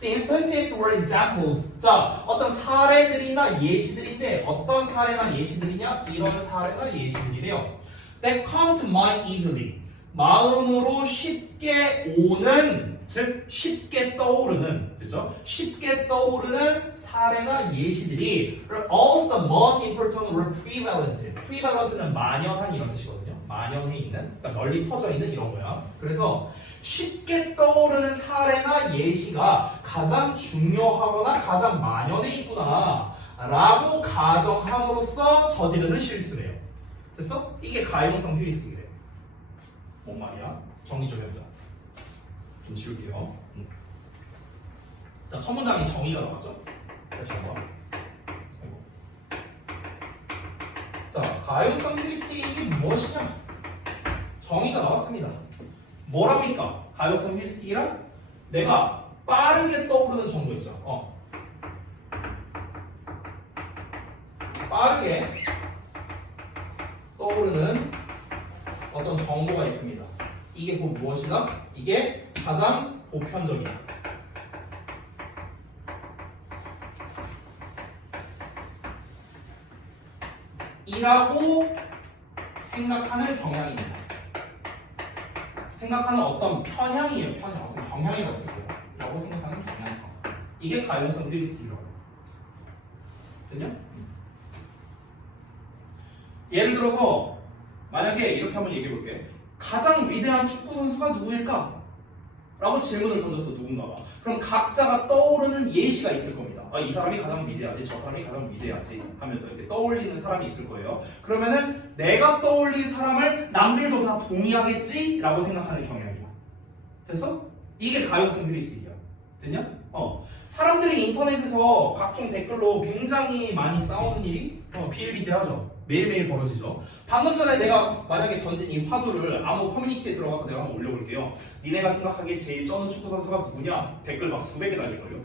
The instances were examples. 자, 어떤 사례들이나 예시들인데 어떤 사례나 예시들이냐? 이런 사례나 예시들이래요. That come to mind easily. 마음으로 쉽게 오는, 즉 쉽게 떠오르는, 그렇죠? 쉽게 떠오르는 사례나 예시들이 are also the most important or prevalent. prevalent는 만연한 이런 뜻이거든요. 만연해 있는, 그러니까 널리 퍼져 있는 이런 거야. 그래서 쉽게 떠오르는 사례나 예시가 가장 중요하거나 가장 만연해 있구나 라고 가정함으로써 저지르는 실수래요. 됐어? 이게 가용성 휴리스틱이래요. 뭔 말이야? 정리 좀 해보자. 좀 지울게요. 자, 첫 문장이 정의가 나왔죠? 다시 한번. 아이고. 자, 가용성 휴리스틱이 무엇이냐? 정의가 나왔습니다. 뭐랍니까? 가용성 휴리스틱이란 내가 빠르게 떠오르는 정보 있죠. 빠르게 떠오르는 어떤 정보가 있습니다. 이게 곧 무엇이다? 이게 가장 보편적이다. 이라고 생각하는 경향입니다. 생각하는 어떤 편향이에요. 편향. 어떤 경향이라고 있을 거예요. 라고 생각하는 경향성. 이게 가용성 휴리스틱이라고. 됐냐? 예를 들어서 만약에 이렇게 한번 얘기해 볼게. 가장 위대한 축구 선수가 누구일까? 라고 질문을 던졌어 누군가가. 그럼 각자가 떠오르는 예시가 있을 겁니다. 이 사람이 가장 위대하지, 저 사람이 가장 위대하지 하면서 이렇게 떠올리는 사람이 있을 거예요. 그러면은 내가 떠올린 사람을 남들도 다 동의하겠지? 라고 생각하는 경향이야. 됐어? 이게 가용성 휴리스틱이야. 됐냐? 사람들이 인터넷에서 각종 댓글로 굉장히 많이 싸우는 일이 비일비재하죠. 매일매일 벌어지죠. 방금 전에 내가 만약에 던진 이 화두를 아무 커뮤니티에 들어가서 내가 한번 올려볼게요. 니네가 생각하기에 제일 쩌는 축구 선수가 누구냐? 댓글 막 수백 개 달릴걸요.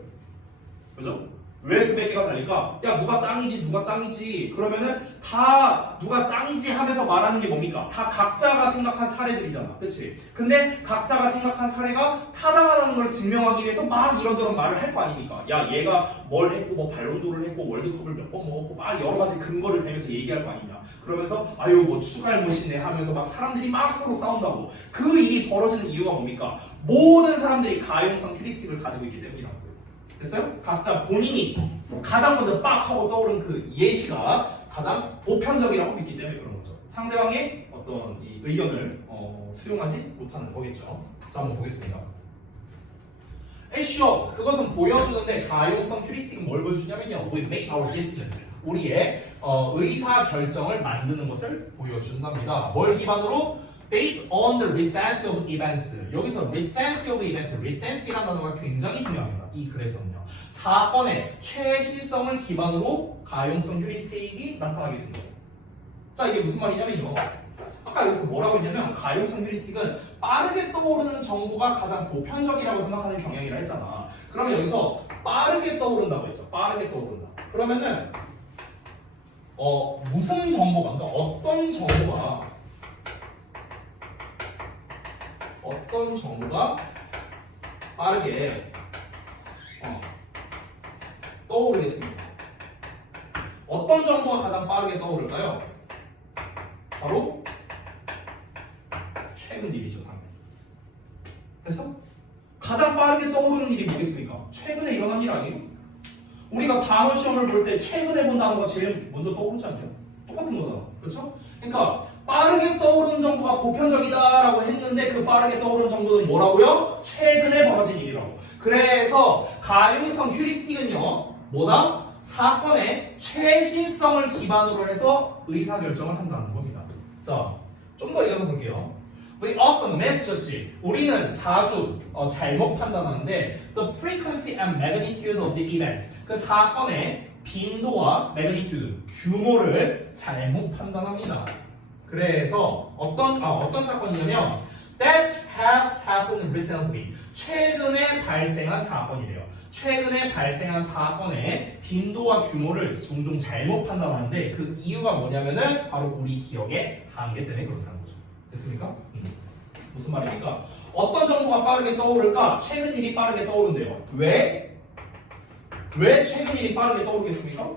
그죠? 왜 수백 개가 달릴까? 야 누가 짱이지 누가 짱이지 그러면은 다 누가 짱이지 하면서 말하는 게 뭡니까? 다 각자가 생각한 사례들이잖아. 그치? 근데 각자가 생각한 사례가 타당하다는 걸 증명하기 위해서 막 이런저런 말을 할 거 아닙니까? 야 얘가 뭘 했고 뭐 발론도를 했고 월드컵을 몇 번 먹었고 막 여러 가지 근거를 대면서 얘기할 거 아니냐. 그러면서 아유 뭐 추가할 못이네 하면서 막 사람들이 막 서로 싸운다고. 그 일이 벌어지는 이유가 뭡니까? 모든 사람들이 가용성 휴리스틱을 가지고 있기 때문이다. 됐어요? 각자 본인이 가장 먼저 빡 하고 떠오른 그 예시가 가장 보편적이라고 믿기 때문에 그런 거죠. 상대방의 어떤 이 의견을 수용하지 못하는 거겠죠. 자, 한번 보겠습니다. It shows. 그것은 보여주는데 가용성 휴리스틱은 뭘 보여주냐면요. We make our decisions. 우리의 의사 결정을 만드는 것을 보여준답니다. 뭘 기반으로? Based on the recency of events. 여기서 recency of events, recency라는 단어가 굉장히 중요합니다. 이 글에서는요. 사건의 최신성을 기반으로 가용성 휴리스틱이 나타나게 된다. 자, 이게 무슨 말이냐면요. 아까 여기서 뭐라고 했냐면 가용성 휴리스틱은 빠르게 떠오르는 정보가 가장 보편적이라고 생각하는 경향이라 했잖아. 그러면 여기서 빠르게 떠오른다고 했죠. 빠르게 떠오른다. 그러면은 무슨 정보가, 그러니까 어떤 정보가 빠르게 떠오르겠습니다. 어떤 정보가 가장 빠르게 떠오를까요? 바로 최근 일이죠, 당연히. 됐어? 가장 빠르게 떠오르는 일이 뭐겠습니까? 최근에 일어난 일 아니에요? 우리가 단어 시험을 볼 때 최근에 본 단어가 제일 먼저 떠오르지 않냐? 똑같은 거잖아. 그렇죠? 그러니까 빠르게 떠오르는 정보가 보편적이다라고 했는데 그 빠르게 떠오르는 정보는 뭐라고요? 최근에 벌어진 일이라고. 그래서 가용성 휴리스틱은요. 뭐다? 사건의 최신성을 기반으로 해서 의사결정을 한다는 겁니다. 자, 좀 더 이어서 볼게요. We often misjudge. 우리는 자주 잘못 판단하는데 the frequency and magnitude of the events. 그 사건의 빈도와 magnitude, 규모를 잘못 판단합니다. 그래서 어떤 사건이냐면 that have happened recently. 최근에 발생한 사건이래요. 최근에 발생한 사건의 빈도와 규모를 종종 잘못 판단하는데 그 이유가 뭐냐면은 바로 우리 기억의 한계 때문에 그렇다는 거죠. 됐습니까? 무슨 말입니까? 어떤 정보가 빠르게 떠오를까? 최근 일이 빠르게 떠오른대요. 왜? 왜 최근 일이 빠르게 떠오르겠습니까?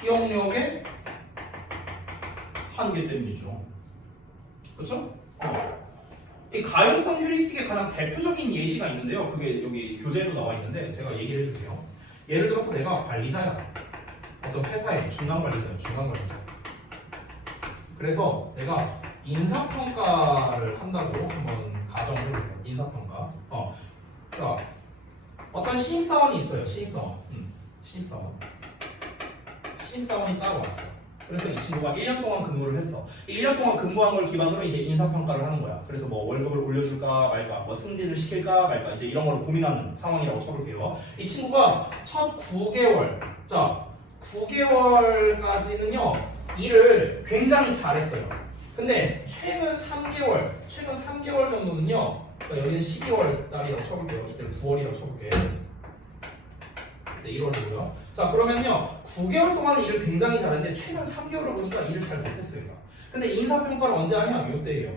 기억력의 한계 때문이죠. 그렇죠? 이 가용성 휴리스틱의 가장 대표적인 예시가 있는데요. 그게 여기 교재에도 나와 있는데 제가 얘기를 해줄게요. 예를 들어서 내가 관리자야. 어떤 회사의 중간 관리자야. 그래서 내가 인사평가를 한다고 한번 가정을 해볼게요. 인사평가. 자, 어떤 신입사원이 있어요. 신입사원이 따로 왔어요. 그래서 이 친구가 1년 동안 근무를 했어. 1년 동안 근무한 걸 기반으로 이제 인사평가를 하는 거야. 그래서 뭐 월급을 올려줄까 말까, 뭐 승진을 시킬까 말까, 이제 이런 걸 고민하는 상황이라고 쳐볼게요. 이 친구가 첫 9개월, 자, 9개월까지는요, 일을 굉장히 잘했어요. 근데 최근 3개월 정도는요, 그러니까 여기는 12월 달이라고 쳐볼게요. 이때는 9월이라고 쳐볼게요. 이때 1월이고요. 자, 그러면요, 9개월 동안은 일을 굉장히 잘했는데 최근 3개월을 보니까 일을 잘 못했어요. 근데 인사평가를 언제 하냐? 이때예요.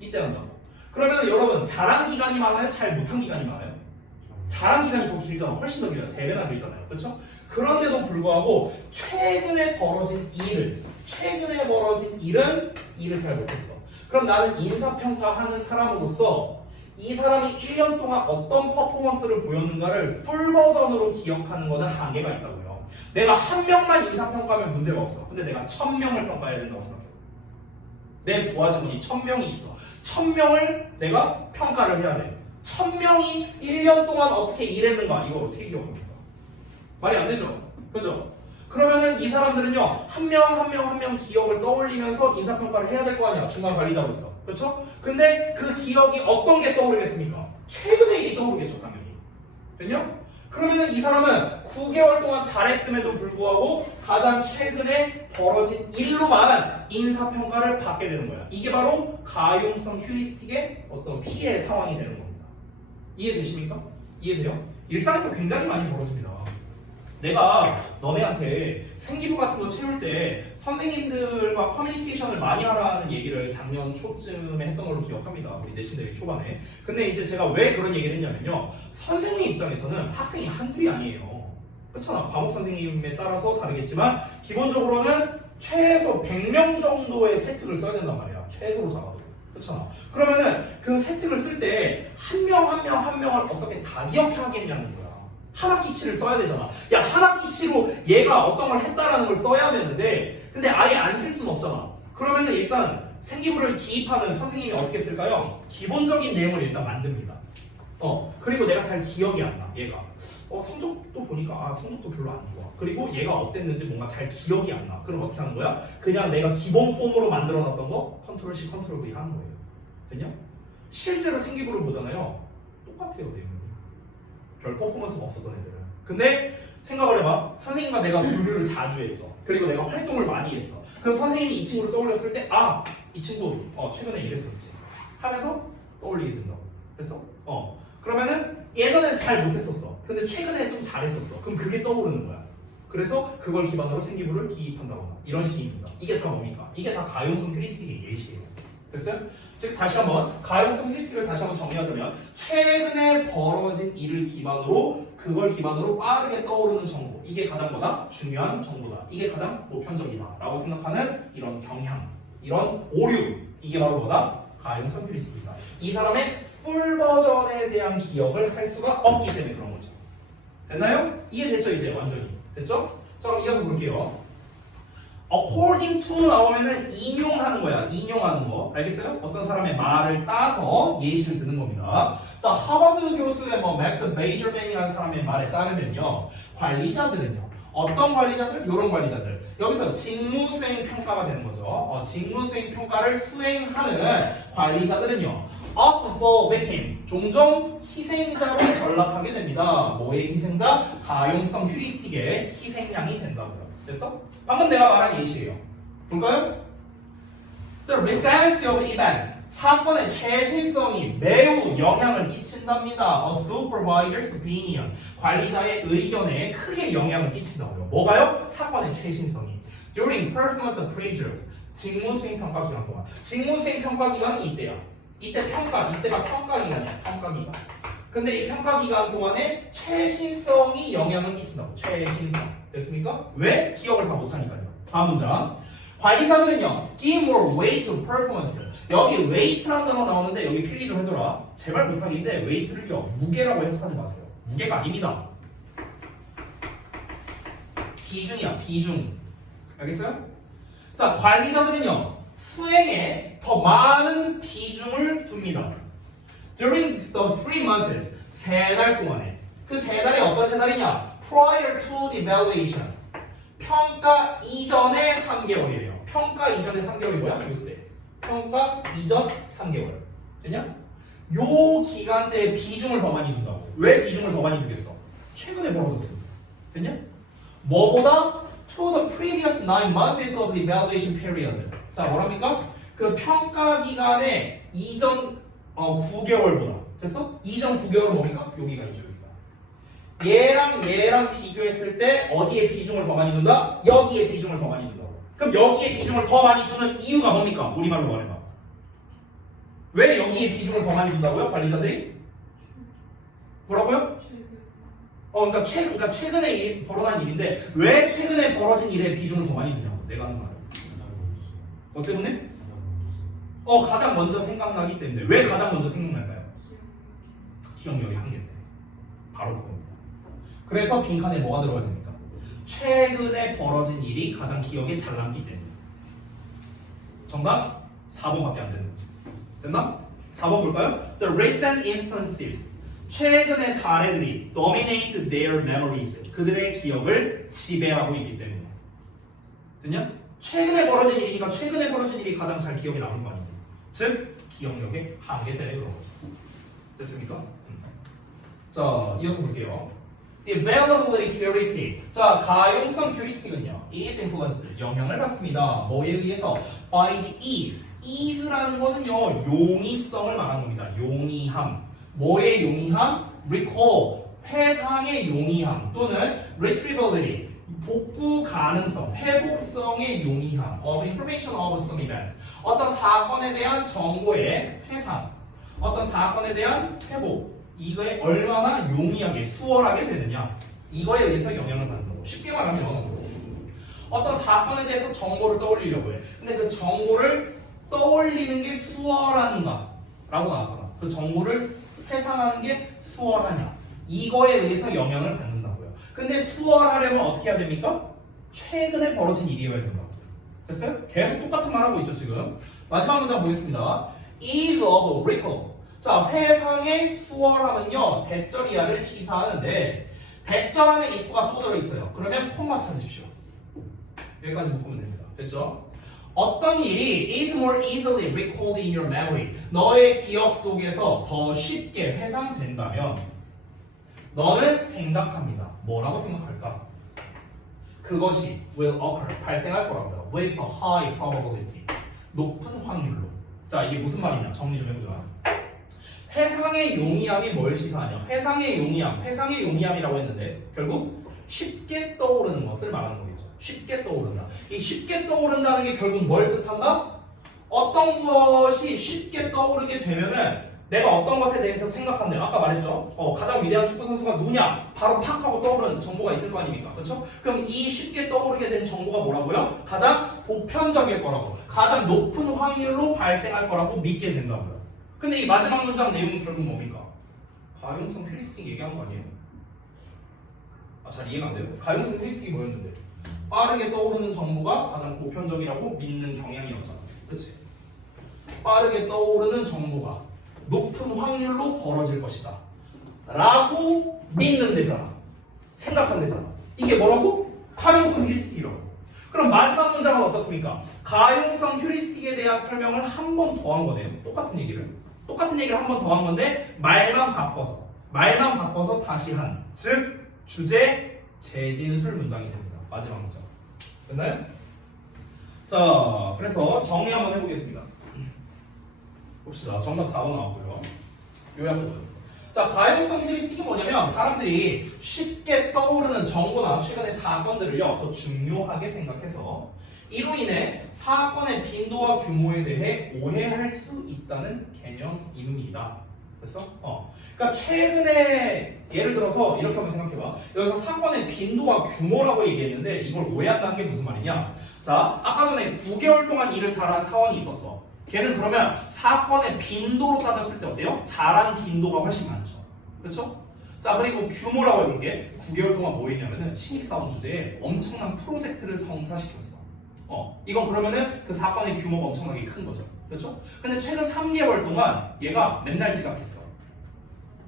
이때 한다고. 그러면 여러분, 잘한 기간이 많아요? 잘 못한 기간이 많아요? 잘한 기간이 더 길잖아. 훨씬 더 길어요. 3배나 길잖아요. 그렇죠? 그런데도 불구하고 최근에 벌어진 일은 일을 잘 못했어. 그럼 나는 인사평가하는 사람으로서 이 사람이 1년 동안 어떤 퍼포먼스를 보였는가를 풀 버전으로 기억하는 것은 한계가 있다고요. 내가 한 명만 인사평가하면 문제가 없어. 근데 내가 1000명을 평가해야 된다고 생각해. 내 부하 직원이 1000명이 있어. 1000명을 내가 평가를 해야 돼. 1000명이 1년 동안 어떻게 일했는가, 이걸 어떻게 기억합니까? 말이 안 되죠? 그죠? 그러면은 이 사람들은요, 한 명 기억을 떠올리면서 인사평가를 해야 될 거 아니야, 중간 관리자로서. 그렇죠? 근데 그 기억이 어떤 게 떠오르겠습니까? 최근의 일이 떠오르겠죠, 당연히. 됐냐? 그러면은 이 사람은 9개월 동안 잘했음에도 불구하고 가장 최근에 벌어진 일로만 인사평가를 받게 되는 거야. 이게 바로 가용성 휴리스틱의 어떤 피해 상황이 되는 겁니다. 이해되십니까? 이해돼요? 일상에서 굉장히 많이 벌어집니다. 내가 너네한테 생기부 같은 거 채울 때 선생님들과 커뮤니케이션을 많이 하라는 얘기를 작년 초쯤에 했던 걸로 기억합니다. 우리 내신 대회 초반에. 근데 이제 제가 왜 그런 얘기를 했냐면요, 선생님 입장에서는 학생이 한둘이 아니에요. 그렇잖아. 과목 선생님에 따라서 다르겠지만 기본적으로는 최소 100명 정도의 세특을 써야 된단 말이야. 최소로 잡아도. 그렇잖아. 그러면은 그 세특을 쓸 때 한 명을 어떻게 다 기억하겠냐는 거야. 한 학기치를 써야 되잖아. 야, 한 학기치로 얘가 어떤 걸 했다라는 걸 써야 되는데, 근데 아예 안 쓸 수는 없잖아. 그러면은 일단 생기부를 기입하는 선생님이 어떻게 쓸까요? 기본적인 내용을 일단 만듭니다. 그리고 내가 잘 기억이 안 나, 얘가. 성적도 보니까, 성적도 별로 안 좋아. 그리고 얘가 어땠는지 뭔가 잘 기억이 안 나. 그럼 어떻게 하는 거야? 그냥 내가 기본 폼으로 만들어 놨던 거, 컨트롤 C, 컨트롤 V 하는 거예요. 됐냐? 실제로 생기부를 보잖아요. 똑같아요, 내용이. 별 퍼포먼스가 없었던 애들은. 근데 생각을 해봐. 선생님과 내가 교류를 자주 했어. 그리고 내가 활동을 많이 했어. 그럼 선생님이 이 친구를 떠올렸을 때, 이 친구 최근에 이랬었지 하면서 떠올리게 된다고. 됐어? 그러면은 예전에는 잘 못했었어. 근데 최근에 좀 잘했었어. 그럼 그게 떠오르는 거야. 그래서 그걸 기반으로 생기부를 기입한다거나 이런 식입니다. 이게 다 뭡니까? 이게 다 가용성 휴리스틱의 예시예요. 됐어요? 즉 다시 한번 가용성 휴리스틱을 다시 한번 정리하자면, 최근에 벌어진 일을 기반으로 그걸 기반으로 빠르게 떠오르는 정보, 이게 가장 뭐다? 중요한 정보다. 이게 가장 보편적이다 라고 생각하는 이런 경향, 이런 오류, 이게 바로 뭐다? 가용성 휴리스틱이다. 이 사람의 풀 버전에 대한 기억을 할 수가 없기 때문에 그런 거죠. 됐나요? 이해됐죠? 이제 완전히 됐죠? 자, 그럼 이어서 볼게요. according to 나오면은 인용하는 거야. 인용하는 거. 알겠어요? 어떤 사람의 말을 따서 예시를 드는 겁니다. 자, 하버드 교수의 맥스 베이저맨이라는 사람의 말에 따르면요, 관리자들은요, 어떤 관리자들? 이런 관리자들. 여기서 직무 수행 평가가 되는 거죠. 직무 수행 평가를 수행하는 관리자들은요. often fall victim. 종종 희생자로 전락하게 됩니다. 뭐의 희생자? 가용성 휴리스틱의 희생양이 된다고요. 됐어? 방금 내가 말한 예시예요. 볼까요? The recency of events. 사건의 최신성이 매우 영향을 끼친답니다. A supervisor's opinion. 관리자의 의견에 크게 영향을 끼친다고요. 뭐가요? 사건의 최신성이. During performance appraisals. 직무 수행 평가 기간 동안. 직무 수행 평가 기간이 이때야. 이때가 평가 기간이야. 평가 기간. 근데 이 평가 기간 동안에 최신성이 영향을 끼친다고. 최신성. 됐습니까? 왜? 기억을 다 못하니까요. 다음 문장. 관리자들은요, give more weight to performance. 여기 weight라는 단어 나오는데 여기 필기 좀 해둬라. 제발 못하기인데 weight를요 무게라고 해석하지 마세요. 무게가 아닙니다. 비중이야, 비중. 알겠어요? 자, 관리자들은요 수행에 더 많은 비중을 둡니다. During the 3 months, 3달 동안에. 그 3달이 어떤 3달이냐? Prior to the evaluation. 평가 이전의 3개월이래요. 평가 이전의 3개월이 뭐야? 이때. 평가 이전 3개월. 됐냐? 요 기간대에 비중을 더 많이 둔다고. 왜 비중을 더 많이 두겠어? 최근에 벌어졌습니다. 됐냐? 뭐보다? To the previous 9 months of the evaluation period. 자, 뭐랍니까? 그 평가 기간의 이전 9개월보다. 됐어? 이전 9개월은 뭡니까? 요 기간이죠. 얘랑 비교했을 때 어디에 비중을 더 많이 둔다? 여기에 비중을 더 많이 둔다고. 그럼 여기에 비중을 더 많이 두는 이유가 뭡니까? 우리말로 말해봐. 왜 여기에 비중을 더 많이 둔다고요? 관리자들이? 뭐라고요? 그러니까 최근에 벌어난 일인데 왜 최근에 벌어진 일에 비중을 더 많이 두냐고. 내가 하는 말은. 뭐 때문에? 가장 먼저 생각나기 때문에. 왜 가장 먼저 생각날까요? 기억력이 한계인데. 바로 그겁니다. 그래서 빈칸에 뭐가 들어가야 됩니까? 최근에 벌어진 일이 가장 기억에 잘 남기 때문에. 정답? 4번밖에 안 되는 거지. 됐나? 4번 볼까요? The recent instances. 최근의 사례들이 dominate their memories. 그들의 기억을 지배하고 있기 때문에. 됐냐? 최근에 벌어진 일이니까 최근에 벌어진 일이 가장 잘 기억에 남은 거 아니에요. 즉, 기억력의 한계 때문에 그런 거죠. 됐습니까? 자, 이어서 볼게요. The availability heuristic. 자, 가용성 heuristic은요, is influenced, 영향을 받습니다. 뭐에 의해서? By the ease. ease라는 거는요, 용이성을 말하는 겁니다. 용이함. 뭐의 용이함? Recall. 회상의 용이함. 또는 retrievability. 복구 가능성, 회복성의 용이함. Of information of some event. 어떤 사건에 대한 정보의 회상. 어떤 사건에 대한 회복. 이거에 얼마나 용이하게 수월하게 되느냐, 이거에 의해서 영향을 받는 거고. 쉽게 말하면 어떤 사건에 대해서 정보를 떠올리려고 해. 근데 그 정보를 떠올리는 게 수월한가 라고 나왔잖아. 그 정보를 회상하는 게 수월하냐, 이거에 의해서 영향을 받는다고요. 근데 수월하려면 어떻게 해야 됩니까? 최근에 벌어진 일이어야 된다고. 됐어요? 계속 똑같은 말 하고 있죠 지금. 마지막 문장 보겠습니다. Ease of recall. 자, 회상의 수월함은요, 대절이야를 시사하는데 대절 안에 if가 또 들어있어요. 그러면 콤마 찾으십시오. 여기까지 묶으면 됩니다. 됐죠? 어떤 일이 is more easily recalled in your memory. 너의 기억 속에서 더 쉽게 회상된다면 너는 생각합니다. 뭐라고 생각할까? 그것이 will occur, 발생할 거라고요. with a high probability. 높은 확률로. 자, 이게 무슨 말이냐? 정리 좀 해보자. 회상의 용이함이 뭘 시사하냐? 회상의 용이함이라고 했는데 결국 쉽게 떠오르는 것을 말하는 거겠죠. 쉽게 떠오른다. 이 쉽게 떠오른다는 게 결국 뭘 뜻한다? 어떤 것이 쉽게 떠오르게 되면은 내가 어떤 것에 대해서 생각하는데, 아까 말했죠. 가장 위대한 축구 선수가 누구냐? 바로 팍 하고 떠오르는 정보가 있을 거 아닙니까? 그렇죠? 그럼 이 쉽게 떠오르게 된 정보가 뭐라고요? 가장 보편적일 거라고, 가장 높은 확률로 발생할 거라고 믿게 된다고요. 근데 이 마지막 문장 내용이 결국 뭡니까? 가용성 휴리스틱 얘기한 거 아니에요? 잘 이해가 안 돼요. 가용성 휴리스틱이 뭐였는데? 빠르게 떠오르는 정보가 가장 보편적이라고 믿는 경향이었잖아. 그렇지? 빠르게 떠오르는 정보가 높은 확률로 벌어질 것이다 라고 믿는 데잖아. 생각한 데잖아. 이게 뭐라고? 가용성 휴리스틱이라고. 그럼 마지막 문장은 어떻습니까? 가용성 휴리스틱에 대한 설명을 한 번 더 한 거네요. 똑같은 얘기를 한 번 더 한 건데 말만 바꿔서 다시 한, 즉 주제 재진술 문장이 됩니다. 마지막 문장. 됐나요? 자, 그래서 정리 한번 해보겠습니다. 봅시다. 정답 4번 나왔고요. 요약해보죠. 자, 가용성 휴리스틱이 뭐냐면 사람들이 쉽게 떠오르는 정보나 최근의 사건들을요 더 중요하게 생각해서 이로 인해 사건의 빈도와 규모에 대해 오해할 수 있다는 개념입니다. 됐어? 그러니까 최근에 예를 들어서 이렇게 한번 생각해봐. 여기서 사건의 빈도와 규모라고 얘기했는데 이걸 오해한다는 게 무슨 말이냐? 자, 아까 전에 9개월 동안 일을 잘한 사원이 있었어. 걔는 그러면 사건의 빈도로 따졌을 때 어때요? 잘한 빈도가 훨씬 많죠. 그렇죠? 자, 그리고 규모라고 해본 게 9개월 동안 뭐 했냐면은 신입사원 주제에 엄청난 프로젝트를 성사시켰어. 이건 그러면은 그 사건의 규모가 엄청나게 큰 거죠. 그렇죠? 근데 최근 3개월 동안 얘가 맨날 지각했어.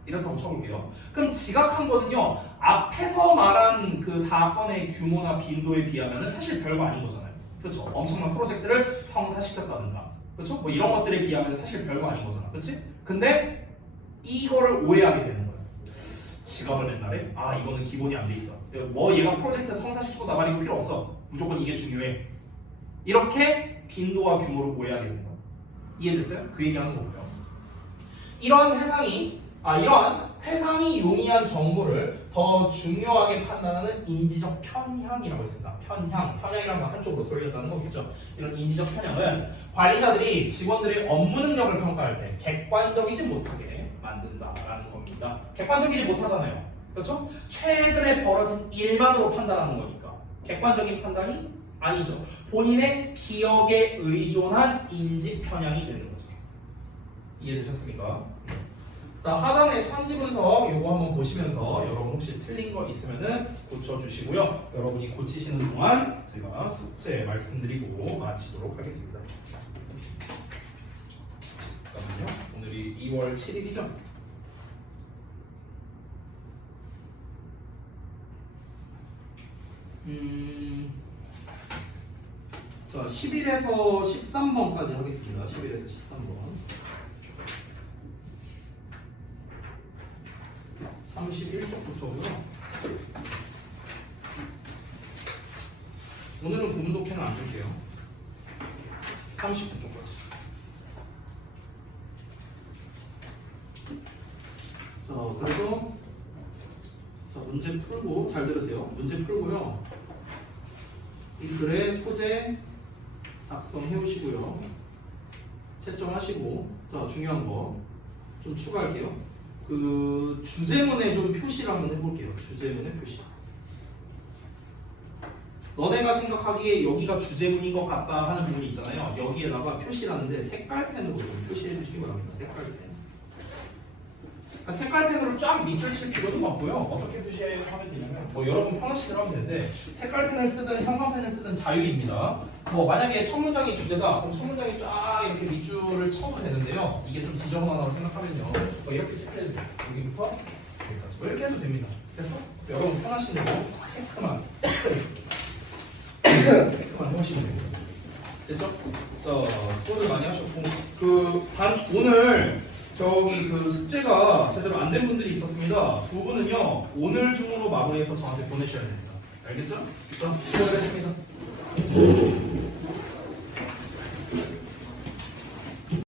이렇다고 쳐볼게요. 그럼 지각한 거는요, 앞에서 말한 그 사건의 규모나 빈도에 비하면은 사실 별거 아닌 거잖아요. 그렇죠? 엄청난 프로젝트를 성사시켰다든가. 그렇죠? 뭐 이런 것들에 비하면 사실 별거 아닌 거잖아. 그렇지? 근데 이거를 오해하게 되는 거야. 지각을 맨날 해? 아, 이거는 기본이 안 돼 있어. 뭐 얘가 프로젝트 성사시키고 나발이 필요 없어. 무조건 이게 중요해. 이렇게 빈도와 규모를 오해하게 되는 거야. 이해됐어요? 그 얘기하는 거고요. 이러한 회상이 용이한 정보를 더 중요하게 판단하는 인지적 편향이라고 했습니다. 편향이라는 건 한쪽으로 쏠렸다는 거겠죠. 이런 인지적 편향은 관리자들이 직원들의 업무 능력을 평가할 때 객관적이지 못하게 만든다라는 겁니다. 객관적이지 못하잖아요. 그렇죠? 최근에 벌어진 일만으로 판단하는 거니까 객관적인 판단이 아니죠. 본인의 기억에 의존한 인지 편향이 되는 거죠. 이해되셨습니까? 자, 하단의 산지 분석 요거 한번 보시면서 여러분 혹시 틀린 거 있으면은 고쳐주시고요. 여러분이 고치시는 동안 제가 숙제 말씀드리고 마치도록 하겠습니다. 잠깐만요. 오늘이 2월 7일이죠? 자, 11에서 13번까지 하겠습니다. 11에서 13번. 31쪽부터고요. 오늘은 구문독해는 안 줄게요. 39쪽까지. 자, 그래서 자, 문제 풀고 잘 들으세요. 문제 풀고요. 이 글의 소재 작성해 오시고요. 채점하시고, 자, 중요한 거 좀 추가할게요. 그 주제문에 좀 표시를 한번 해볼게요. 주제문의 표시. 너네가 생각하기에 여기가 주제문인 것 같다 하는 부분이 있잖아요. 여기에다가 표시를 하는데 색깔펜으로 좀 표시해 주시기 바랍니다. 색깔펜. 그러니까 색깔펜으로 쫙 밑줄 칠 필요는 없고요. 어떻게 표시하면 되냐면 뭐 여러분 편하신 대로 하면 되는데 색깔펜을 쓰든 형광펜을 쓰든 자유입니다. 뭐 만약에 첫 문장이 주제다 그럼 첫 문장에 쫙 이렇게 밑줄을 쳐도 되는데요. 이게 좀 지저분하다고 생각하면요. 뭐 이렇게 칠해도 돼요. 여기부터 여기까지. 뭐 이렇게 해도 됩니다. 됐어? 여러분 편하신 대로 체크만 해보시면 됩니다. 됐죠? 수고들 많이 하셨고 오늘 저기 그 숙제가 제대로 안 된 분들이 있었습니다. 두 분은요 오늘 중으로 마무리해서 저한테 보내셔야 됩니다. 알겠죠? 자, 수고하셨습니다.